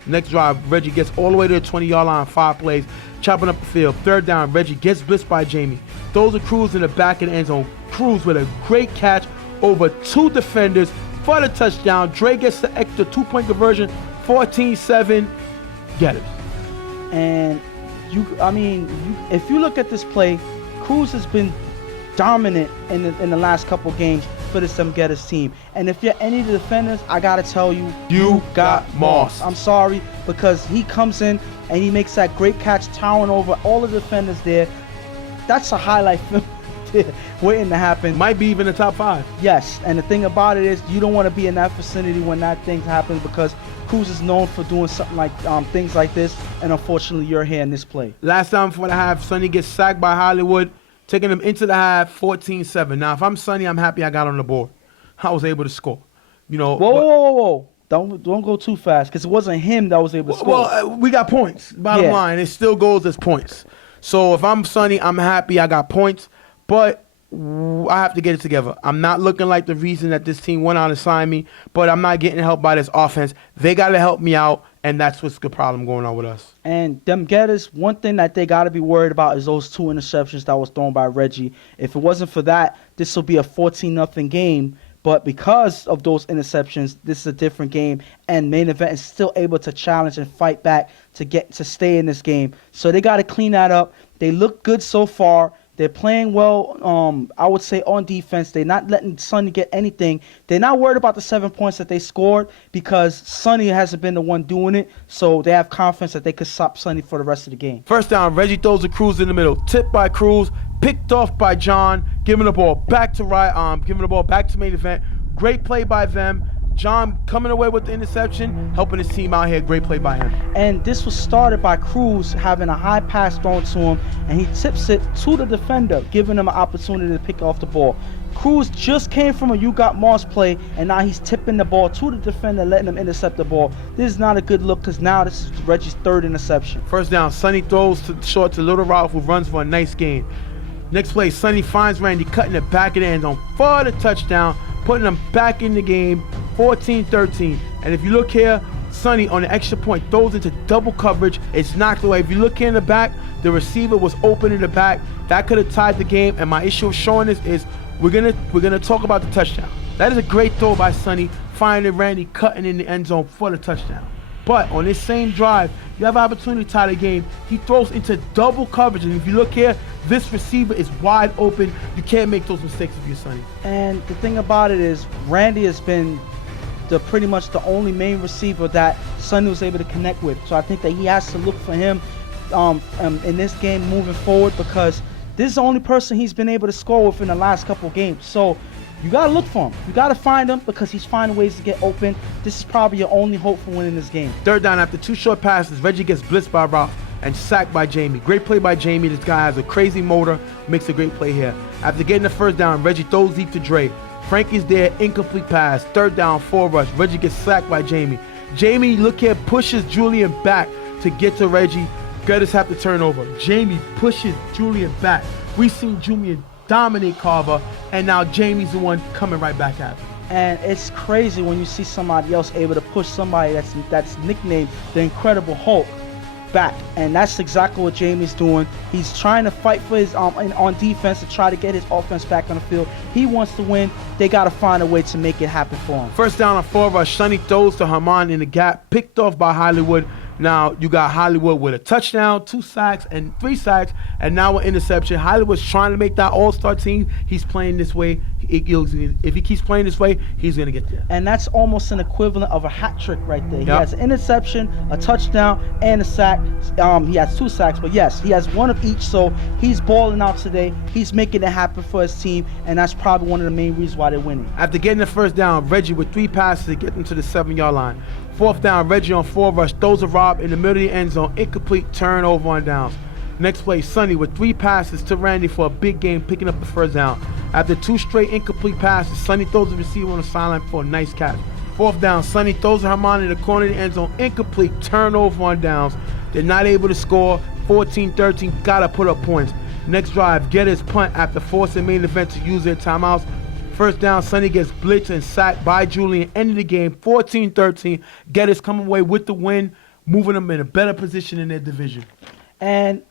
Next drive, Reggie gets all the way to the 20-yard line, 5 plays, chopping up the field. 3rd down, Reggie gets blitzed by Jamie. Throws a Cruz in the back of the end zone. Cruz with a great catch over 2 defenders for the touchdown. Dre gets the extra 2-point conversion, 14-7. Gettas. And if you look at this play, Cruz has been dominant in the last couple games for this Gettas team. And if you're any of the defenders, I gotta tell you, you got Moss. I'm sorry, because he comes in and he makes that great catch, towering over all of the defenders there. That's a highlight film waiting to happen. Might be even the top 5. Yes, and the thing about it is, you don't want to be in that vicinity when that thing happens, because Cruz is known for doing something like things like this, and unfortunately, you're here in this play. Last time before the half, Sonny gets sacked by Hollywood, taking them into the half, 14-7. Now, if I'm Sonny, I'm happy I got on the board. I was able to score. You know. Whoa. Don't go too fast, because it wasn't him that was able to score. Well, we got points. Bottom line, it still goes as points. So if I'm Sonny, I'm happy I got points, but I have to get it together. I'm not looking like the reason that this team went out and signed me, but I'm not getting help by this offense. They got to help me out, and that's what's the problem going on with us. And them Gettas, one thing that they got to be worried about is those 2 interceptions that was thrown by Reggie. If it wasn't for that, this will be a 14-0 game. But because of those interceptions, this is a different game, and main event is still able to challenge and fight back to stay in this game. So they got to clean that up. They look good so far. They're playing well, I would say, on defense. They're not letting Sonny get anything. They're not worried about the 7 points that they scored, because Sonny hasn't been the one doing it. So they have confidence that they could stop Sonny for the rest of the game. 1st down, Reggie throws a Cruz in the middle. Tipped by Cruz, picked off by John, giving the ball back to Riot, giving the ball back to main event. Great play by them. John coming away with the interception, helping his team out here. Great play by him. And this was started by Cruz having a high pass thrown to him, and he tips it to the defender, giving him an opportunity to pick off the ball. Cruz just came from a You Got Moss play, and now he's tipping the ball to the defender, letting him intercept the ball. This is not a good look, because now this is Reggie's 3rd interception. 1st down, Sonny throws short to Little Ralph, who runs for a nice gain. Next play, Sonny finds Randy cutting the back of the end zone for the touchdown, putting them back in the game, 14-13. And if you look here, Sonny on the extra point throws into double coverage. It's knocked away. If you look here in the back, the receiver was open in the back. That could have tied the game. And my issue of showing this is we're gonna talk about the touchdown. That is a great throw by Sonny, finding Randy cutting in the end zone for the touchdown. But on this same drive, you have an opportunity to tie the game. He throws into double coverage. And if you look here, this receiver is wide open. You can't make those mistakes if you're Sonny. And the thing about it is, Randy has been pretty much the only main receiver that Sonny was able to connect with. So I think that he has to look for him in this game moving forward, because this is the only person he's been able to score with in the last couple of games. So you got to look for him. You got to find him because he's finding ways to get open. This is probably your only hope for winning this game. Third down, after 2 short passes, Reggie gets blitzed by Ralph and sacked by Jamie. Great play by Jamie. This guy has a crazy motor, makes a great play here. After getting the first down, Reggie throws deep to Dre. Frankie's there, incomplete pass. Third down, 4 rush. Reggie gets sacked by Jamie. Jamie, look here, pushes Julian back to get to Reggie. Gettas have to turn over. Jamie pushes Julian back. We've seen Julian dominate Carver, and now Jamie's the one coming right back at him. And it's crazy when you see somebody else able to push somebody that's nicknamed the Incredible Hulk back, and that's exactly what Jamie's doing. He's trying to fight for his on defense to try to get his offense back on the field. He wants to win. They got to find a way to make it happen for him. First down on 4 rush. Sonny throws to Haman in the gap, picked off by Hollywood. Now you got Hollywood with a touchdown, 2 sacks, and 3 sacks, and now an interception. Hollywood's trying to make that all-star team. He's playing this way. If he keeps playing this way, he's going to get there. And that's almost an equivalent of a hat trick right there. Yep. He has an interception, a touchdown, and a sack. He has 2 sacks, but yes, he has 1 of each, so he's balling out today. He's making it happen for his team, and that's probably one of the main reasons why they're winning. After getting the first down, Reggie with 3 passes to get them to the 7-yard line. Fourth down, Reggie on 4 rush, throws a Rob in the middle of the end zone, incomplete, turnover on downs. Next play, Sonny with 3 passes to Randy for a big game, picking up the first down. After 2 straight incomplete passes, Sonny throws the receiver on the sideline for a nice catch. Fourth down, Sonny throws a Herman in the corner of the end zone, incomplete, turnover on downs. They're not able to score, 14-13, gotta put up points. Next drive, Gettas punt after forcing main event to use their timeouts. First down, Sonny gets blitzed and sacked by Julian, ending the game 14-13. Gettas coming away with the win, moving them in a better position in their division. And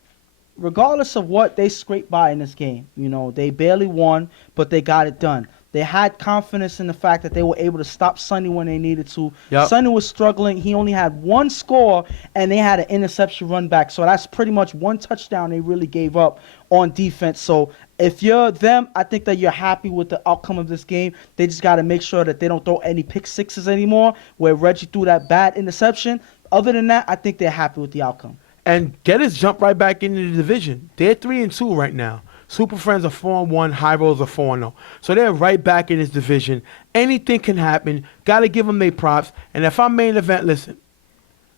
regardless of what they scraped by in this game, they barely won, but they got it done. They had confidence in the fact that they were able to stop Sonny when they needed to. Yep. Sonny was struggling. He only had 1 score, and they had an interception run back. So that's pretty much 1 touchdown they really gave up on defense. So if you're them, I think that you're happy with the outcome of this game. They just got to make sure that they don't throw any pick sixes anymore, where Reggie threw that bad interception. Other than that, I think they're happy with the outcome. And Gettas jumped right back into the division. They're 3-2 right now. Super Friends are 4-1, High Rolls are 4-0. So they're right back in this division. Anything can happen. Got to give them their props. And if I'm main event, listen,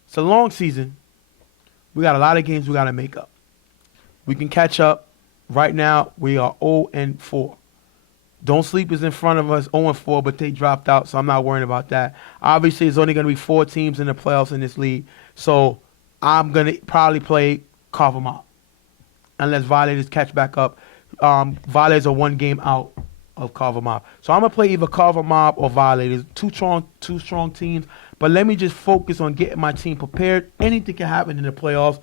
it's a long season. We got a lot of games we got to make up. We can catch up. Right now, we are 0-4. Don't Sleep is in front of us, 0-4, but they dropped out, so I'm not worrying about that. Obviously, there's only going to be 4 teams in the playoffs in this league. So I'm going to probably play Carver Mobb, unless Violators catch back up. Violators are 1 game out of Carver Mobb. So I'm going to play either Carver Mobb or Violators. Two strong teams. But let me just focus on getting my team prepared. Anything can happen in the playoffs.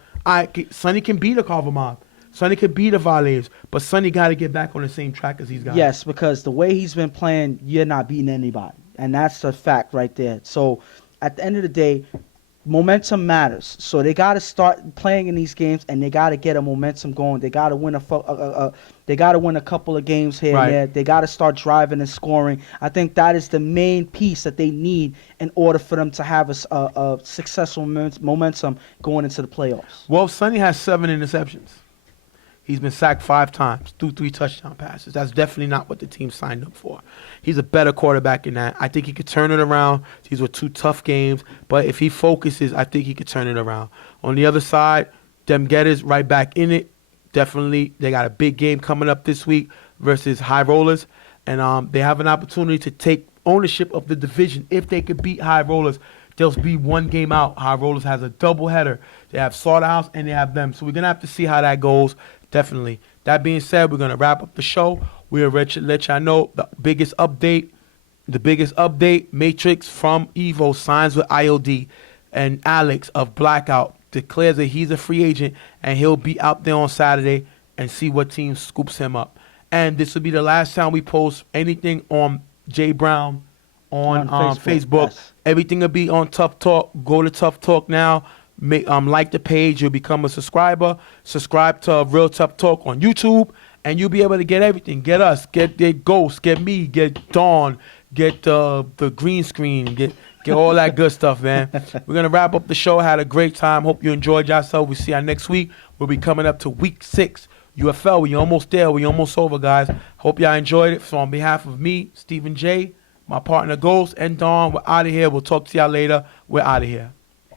Sonny can beat a Carver Mobb. Sonny could beat the Violators. But Sonny got to get back on the same track as these guys. Yes, because the way he's been playing, you're not beating anybody. And that's a fact right there. So at the end of the day, momentum matters. So they got to start playing in these games, and they got to get a momentum going. They got to win a couple of games here and there. They got to start driving and scoring. I think that is the main piece that they need in order for them to have a successful momentum going into the playoffs. Well, Sonny has 7 interceptions. He's been sacked 5 times, threw 3 touchdown passes. That's definitely not what the team signed up for. He's a better quarterback in that. I think he could turn it around. These were 2 tough games, but if he focuses, I think he could turn it around. On the other side, them Gettas right back in it. Definitely, they got a big game coming up this week versus High Rollers, and they have an opportunity to take ownership of the division. If they could beat High Rollers, they'll be 1 game out. High Rollers has a doubleheader. They have Slaughterhouse and they have them. So we're going to have to see how that goes. Definitely. That being said, we're going to wrap up the show. We'll let y'all know the biggest update. Matrix from Evo signs with I.O.D. And Alex of Blackout declares that he's a free agent and he'll be out there on Saturday and see what team scoops him up. And this will be the last time we post anything on Jay Brown on Facebook. Yes. Everything will be on Tuff Talk. Go to Tuff Talk now. Like the page, you'll become a subscriber. Subscribe to Real Tough Talk on YouTube, and you'll be able to get everything. Get us, get Ghost, get me, get Dawn, get the green screen, get Get all that good stuff, man. We're going to wrap up the show. Had a great time. Hope you enjoyed yourself. We'll see you next week. We'll be coming up to week 6. UFL, we almost there. We almost over, guys. Hope y'all enjoyed it. So on behalf of me, Stephen J., my partner Ghost, and Dawn, we're out of here. We'll talk to y'all later. We're out of here.